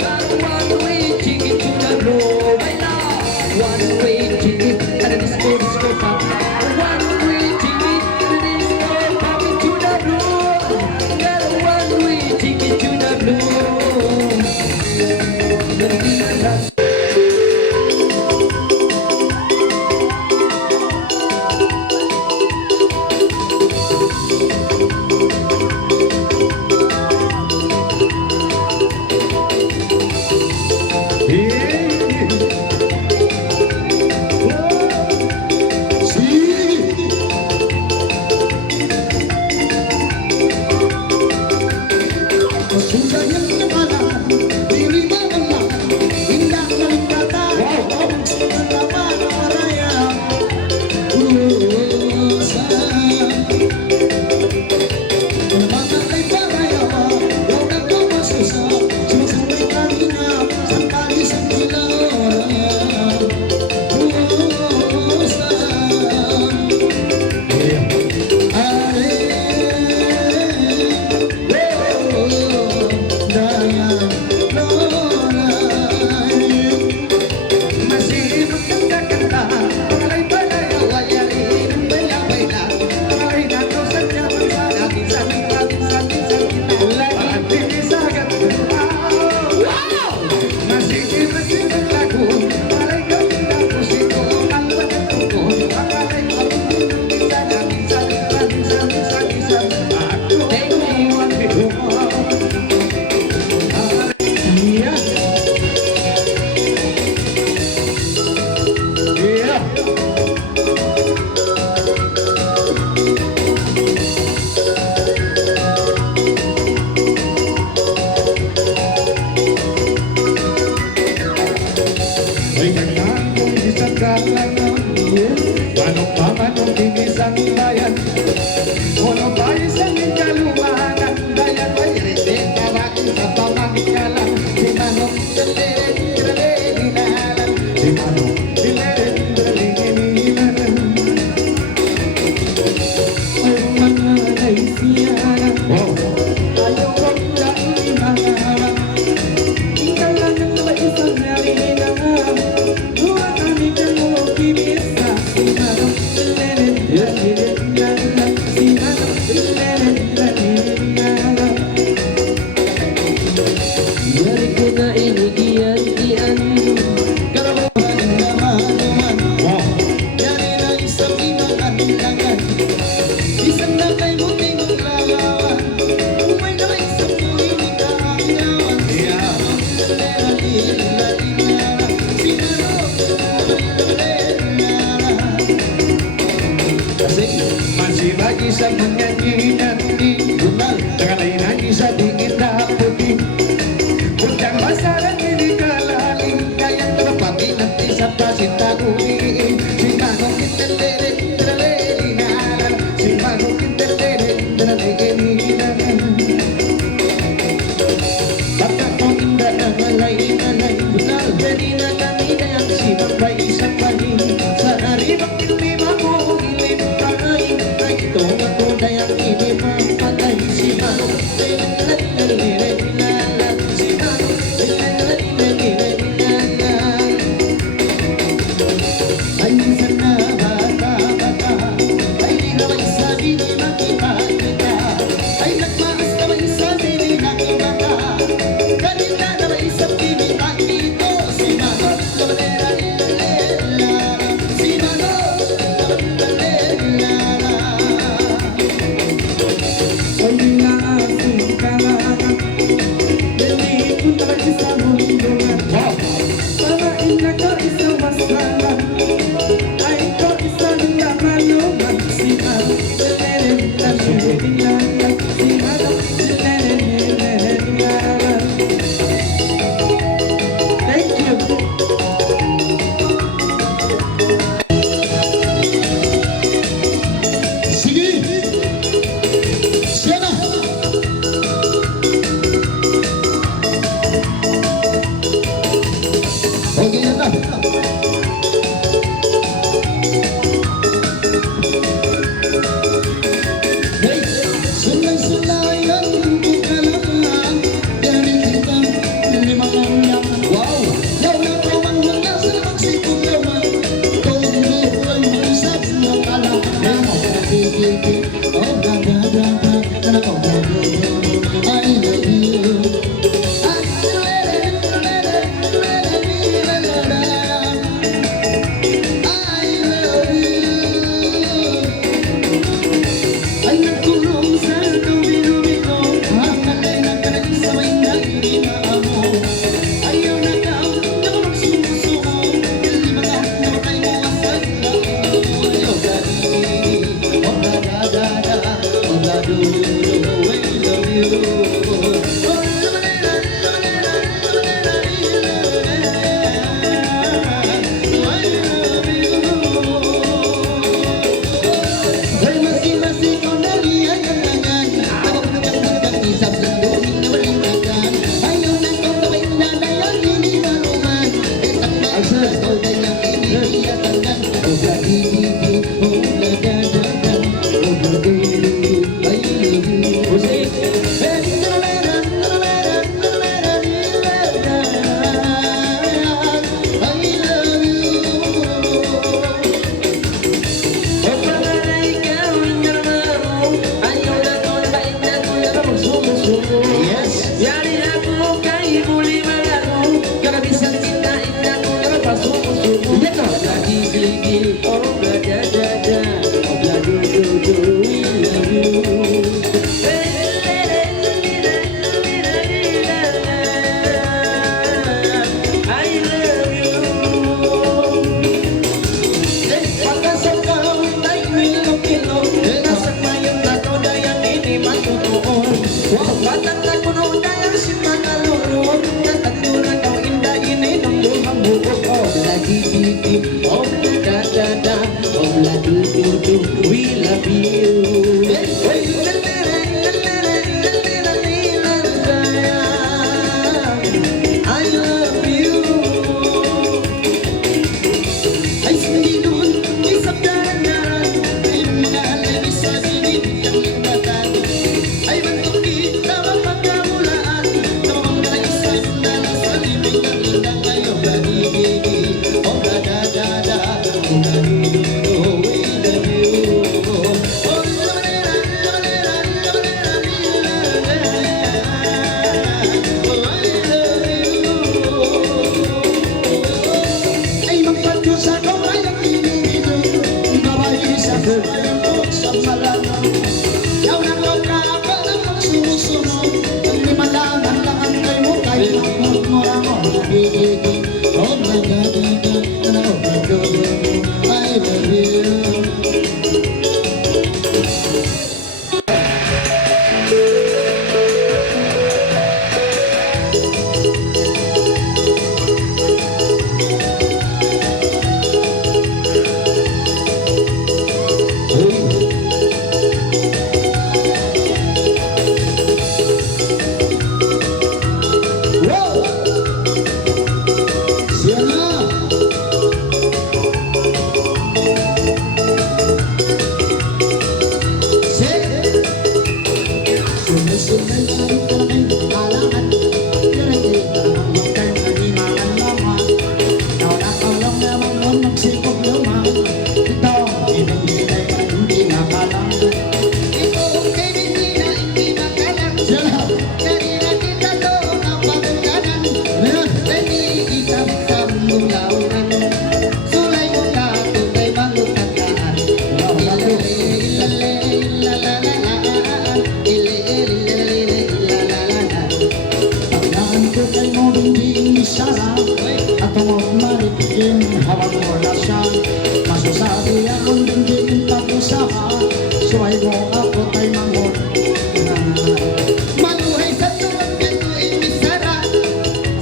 Ang one-way ticket to the blow Baila! One-way ticket Kada disco pop One-way ticket Kada disco pop to the blow Got a one-way ticket to the blow Lalila-lilang Susah yang kepala Diri magelang Indah paling kata Om selama raya Mata ay paraya Yaw na ko masusa Sumasabay kanina Sangkali sa Wow. sa mga ginanti-bunal Nakalainagi sa tingin na puti Undang masalang hindi kalaling Kayang napapati nanti sa pasinta uliin Si Manong Kinterlere, Kinterlere, Nara Si Manong Kinterlere, Kinterlere, Nara Baka ko inda na malay bunal Pwede na kami dayang si Magbay isang bahin Sa aribang ilima ko ilim pangay Ay ito ako dayang ilim ang patay Si Manong lele binala Si Manong lele binala Ay minsan na bata-bata Ay di na may sabi ni makita-kita Ay nagmaas na may sabi ni nakibata Kanina na may sabi ni dito Si Manong labalera lela Si Manong labalera Ay naasin ka Dali punta ka sa mundo Parain na ka isang masalan Ay ko isang laman-luman Si Manong lele-lele-lele Si Manong lele-lele-lele Thank you. Sige! Siya na! Okay na na. Hey, sulay-sulayan ko ka lang Dari kita limang yang wow Yaw na pamang mga sa magsikong laman Todo ay maisap na kala Nemo, nagigigig Oh, da-da-da-da Anak ko, I love you Ay nagkulong sa dumi-dumi ko Makalay na ka na sa may nagiging mo Ayaw na daw na magsumusuko Hindi mga namatay mo asal lang Oh daddy, oh da-da-da-da Oh da-do-do-do, I love you Oh la-ba-da-da, la-ba-da-da, la-ba-da-da, I love you Ay masing-masing ko naliyan ang langan Pagkakakakak isap sa luhin na malingagan Ayaw na kong gawin na dayang hindi maluman Itang maasal ko dayang iniiyatangan Oh la-di-di-di, oh la-da-da-da Oh la-do-do-do, I love you O para ikaw ang narmamo Ayaw na ko na bait na ko na magsumusuko Yes. Yari ako kay buli malaro Karabisan kitain na ko na magpasumusuko Yan o Lagi-gigi Oh da-da-da-da Oh la-do-do-do We love you I love you Pagkasal ka ay milo-kilo Nasag mayong lato dayang hindi matutuon Batang na kuno dayang si manalunod Natagduran daw inda ininom lumang bukod Oh la-di-di-di, oh da-da-da Oh la-du-du-du, we love you I love you Ay sundin isang daran-daran Ay mga alay sa silid ng limbatan Ay bantok kita mapagkamulaan Namang kalaisan na nasa limig ng indang ngayon Gadi-gigi, oh da-da-da-da magsipog lumang ito, ibigay ka hindi nakalang. Ito ang kaibigan na hindi makalang. Sila, Kanina kita to ang pagkanan. ayan, Naniisang samong launan. Sulay mo ka tunay mangutataan. Ilale, ilalalala. Ilale, ilalalala. tandaan ko kay mo hindi isara at tungod maripigin hawag mo na siya. Masasabi akong hindi pag-usaha, suway mo ako kay mangot na. Maluhay sa tuwang ganito inisara.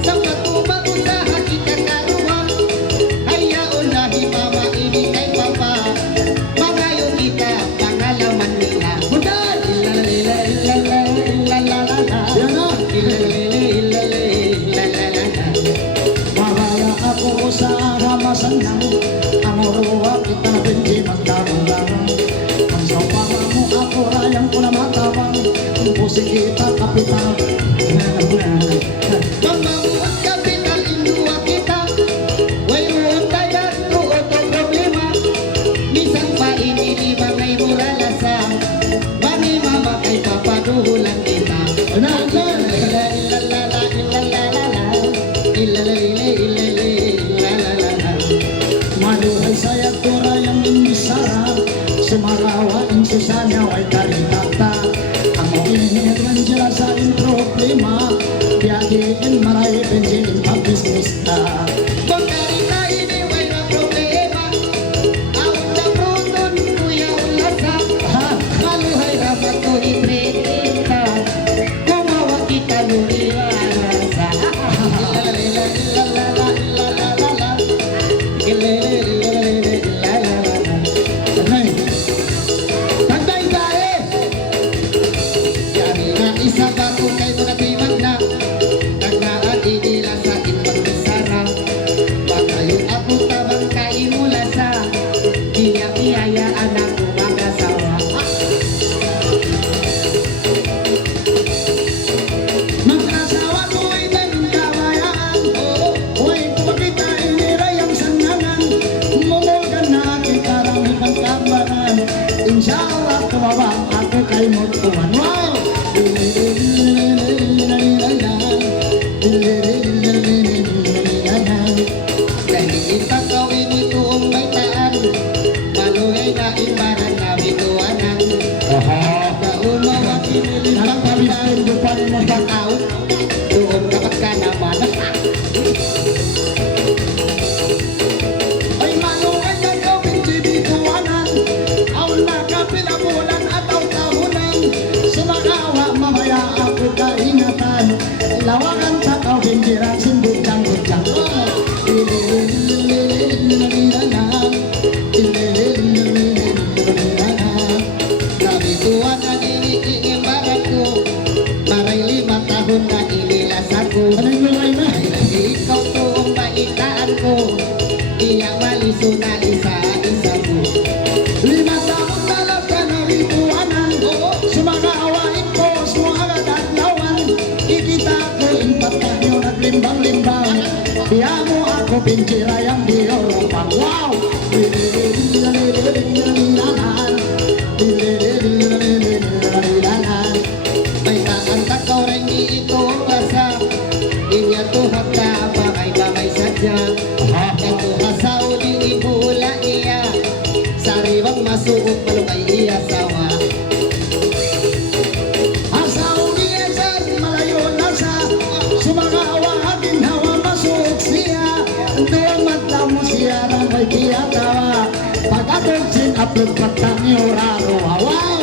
Sa matubang usaha kita karuha. Hayaon na himama ini kay papa. Magayo kita pangalaman nila. Budan! Ilalala, ilalala, ilalala. Yan na! Ilalala, ilalala, ilalala. Mawala ako sa aramasan ng amoroa kita hindi magdarong-darong. Ang saupama mo ako rayang ko na matawang, ang pusi kita kapital. Mamamuot kapital indua kita. Way muot tayan tuot ang problema. Misang pa inilima may muralasa. Bani mama kay papaduhulan kita. Ilalala, ilalala, ilalala. Ilalala, ilalala, ilalala. Maluhay sayat ko rayang inisara, sumarawain susanya ay karitata. Ang makinit man dyan sa problema, biyagiin maray benjin pag-business ta. Pagkarita ini way na problema. Awit na pruton kuya ulasa. Ha? Maluhay rapat ko ipreta. Kumawa kita nuriwasa. Ilalala, ilalala, ilalala. Ilalala, ilalala. Tanay! Tanday tae! Yari na isa ba kung kayo na timag na. Tagnaan inila sa inbang bisara. Baka yung ako tabang kain mula sa. Iyayaan ako mag-asawa. Mag-asawa ko'y nagkawayaan. Huwag kumakita inirayang sanangan. Mumulgan na kita lang ibang kabanan. Inshallah tumabang ako kay Mutuan. Wow! Naliita kawin ito ang may taan. Malungay na imbaran na bituanan. Kaumawa kinilig ang pagkaan. Dupan mo ba? Bakaw, doon kapag ka naman. Ay malungay ang gawin bibituanan. Aul na kapinabulan at tahunan. Sumakawa mamaya ako kaingatan. Lawagan sa kawin dirasin butang-butang. Nabituanan ini imbaran ko. Maray 5 tahun na inilasag ko. Anong lumay na? Ikaw to ang baitaan ko. Iyang maliso na isa-isa ko. 5 taon talaga na bituanan. Sumakawain ko mga kadadlawan. Ikita ko impat kanyo naglimbang-limbang. Diya mo ako pinchira yang di Europa. Wow! May taan takaw rin di ito ang lasa. Inya tuhap na bagay-bagay sadya. Ito hasaw di ibula iya. Sariwang masuok malungay iya sawa. Asaw niya sa malayo na sa sumakawa ginhawa masuk siya. Doon matamo siya ng may kiyatawa. Pagkatong sin-upload patang yoraro. Wow!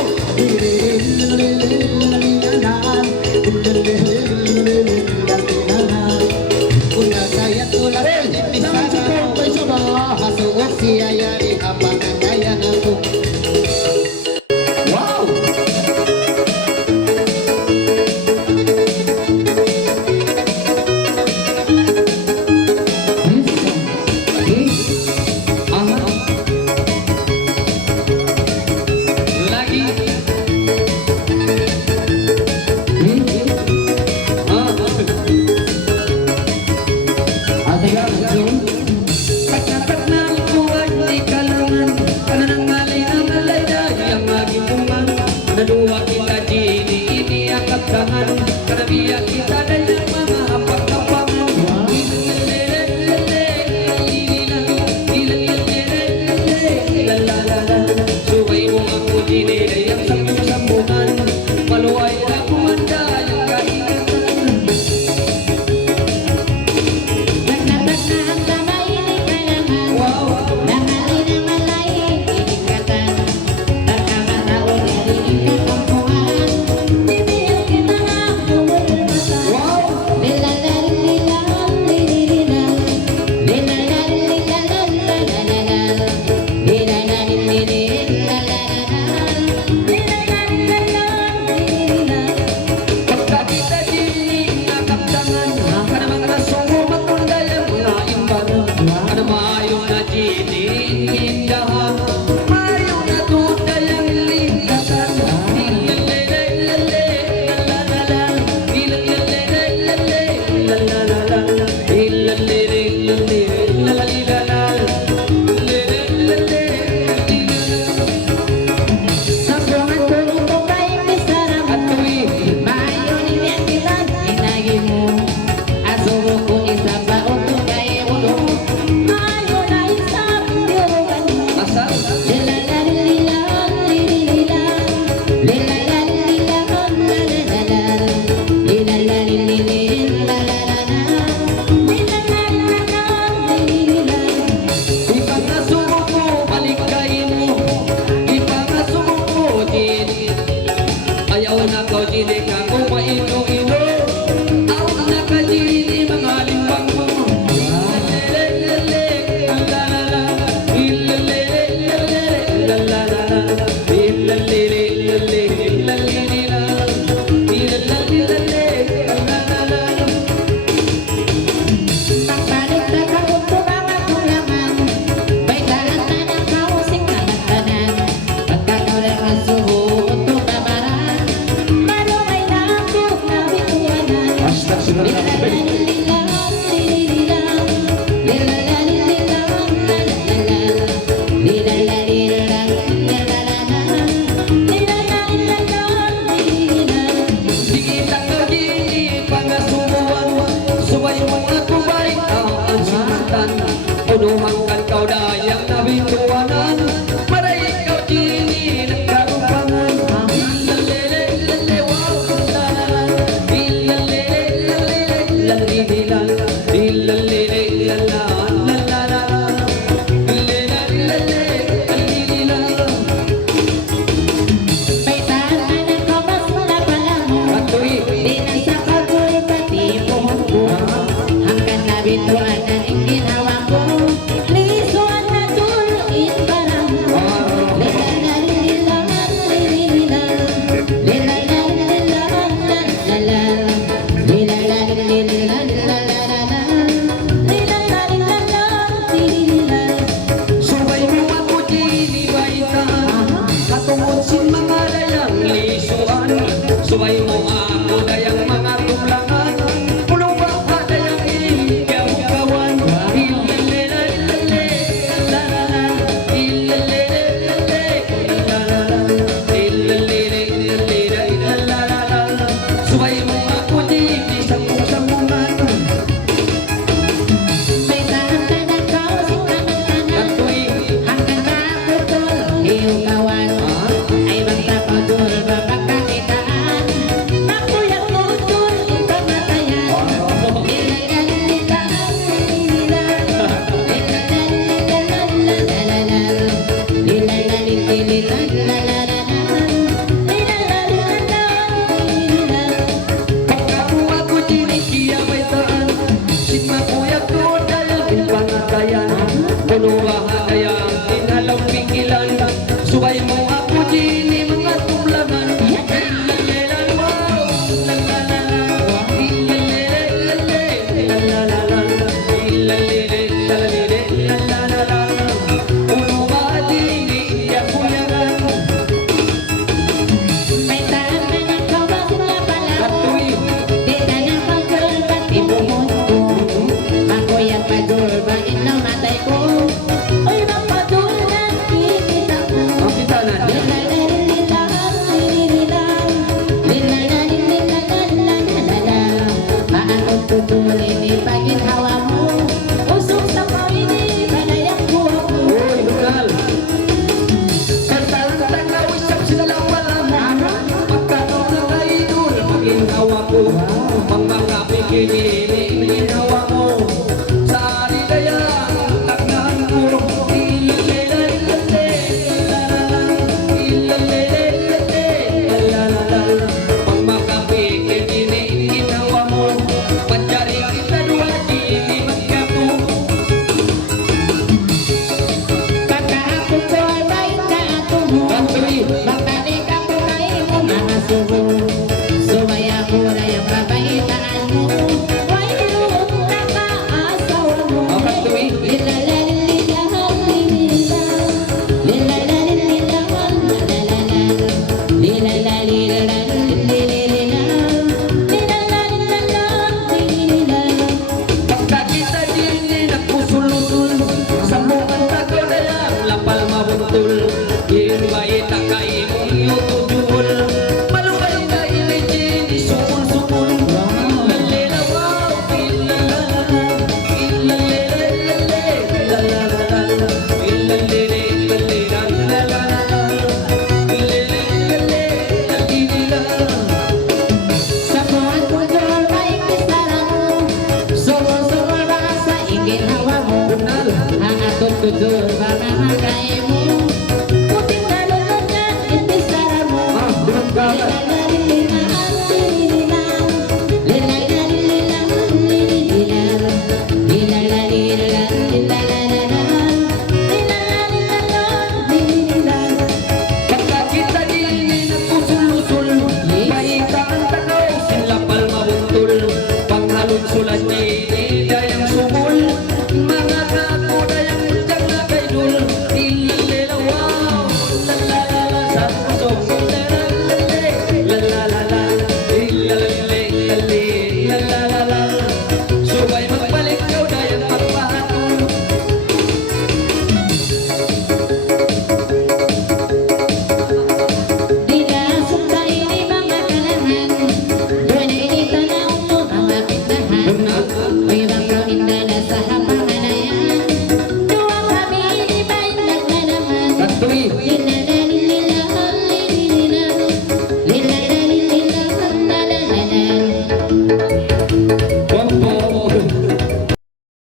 Una saya tulad Hey! ng Naman si ipisaraw. Tong kay Saba. Masuok siya yari habang kaya ako. Wow! Lagi. Ate ka, Pagkakat na ko iniindahan. Mayo na tunay ang lingkatan. Ilalele, lalalala. Ilalele, lalalala. Ilalele, lalalala. Sa buwan tuloy mo ba'y misarap At tuwi, Mayo ni Vietilan, inagi mo Asubo ko isa pa uto kay mo Mayo na isa, diyogan mo asal. Lilalalilan, lililan Lilalalilan, lalalalan Lilalalilan, lalalalan Lilalalilan, lililan Ipangasumo ko, balikain mo. Ipangasumo ko, din. Ayaw na ko, dili ka ko maino-ino. Aw na ka, dili mga limbang mo. Ilalele, lalala. Ilalele, lalala. Ilalele, lalala. Ilalele, lalala. Pagbalik na kahit mga kulangan May dalat na ng kausing kamagtanan Pagkakaulang ang suho ito kabaran Malumay na ako na bituanan Lilalalilan, lililan Lilalalilan, lalalalan Lilalalilan, lalalalan Lilalalilan, lililan Sige tanggal gini pangasumuan. Subay mo ako balik ang sinatan. Punuhangkan kau dayang nabituanan. Para ikaw gini nagkarupangan. Ilalele, lele, wow, lalala. Ilalele, lele, lalala. Ilalele, lala, lalala. Ilalele, lalala. May tahanan ako mas na pala mo Atoy, Di na sa kagoy pati puhong ko Hanggang nabituan na ang ginawa ko Lisuan na tuluin para mo Lilalalilan, lililan Lilalalilan, lalalan Lilalalilan, lalalan Lilalalilan, lililan subay mo ako dini baitan. Katungod sin mga layang lisuan. Subay mo ako dayang mga tulangan. Pulo ba ka dayang ikaw-kawan. Ilalele, lalala. Ilalele, lalala. Ilalele, lalala. Subay mo ako dini sambung-sambungan. May tahanan ako si kamagtanan Katoy, Hanggang makutol, iyong kawan Ay bang tapadol, mapagkakitaan Makuyang utol, ibang matayan Lilalalilan, lililan Lilalalilan, lalalalan Lilalalilan, lalalalan Lilalalilan, lililan pagkakuha ko dini kiya may taan. Sin makuyak ko dahil pinpangatayan. Punuha dayang inalang pigilan. Subay mo ako dini mga tublagan. Ilalelan mo, lalala. Ilalele, lalala. Ilalele, lalele, lalala. Punuha dini iya kuyagan. May tahanan ako mas na pala mo Katoy, Di ka na pagkul pati buhon ko Makuyang padul ba inamatay ko Uy Tul pamamahay mo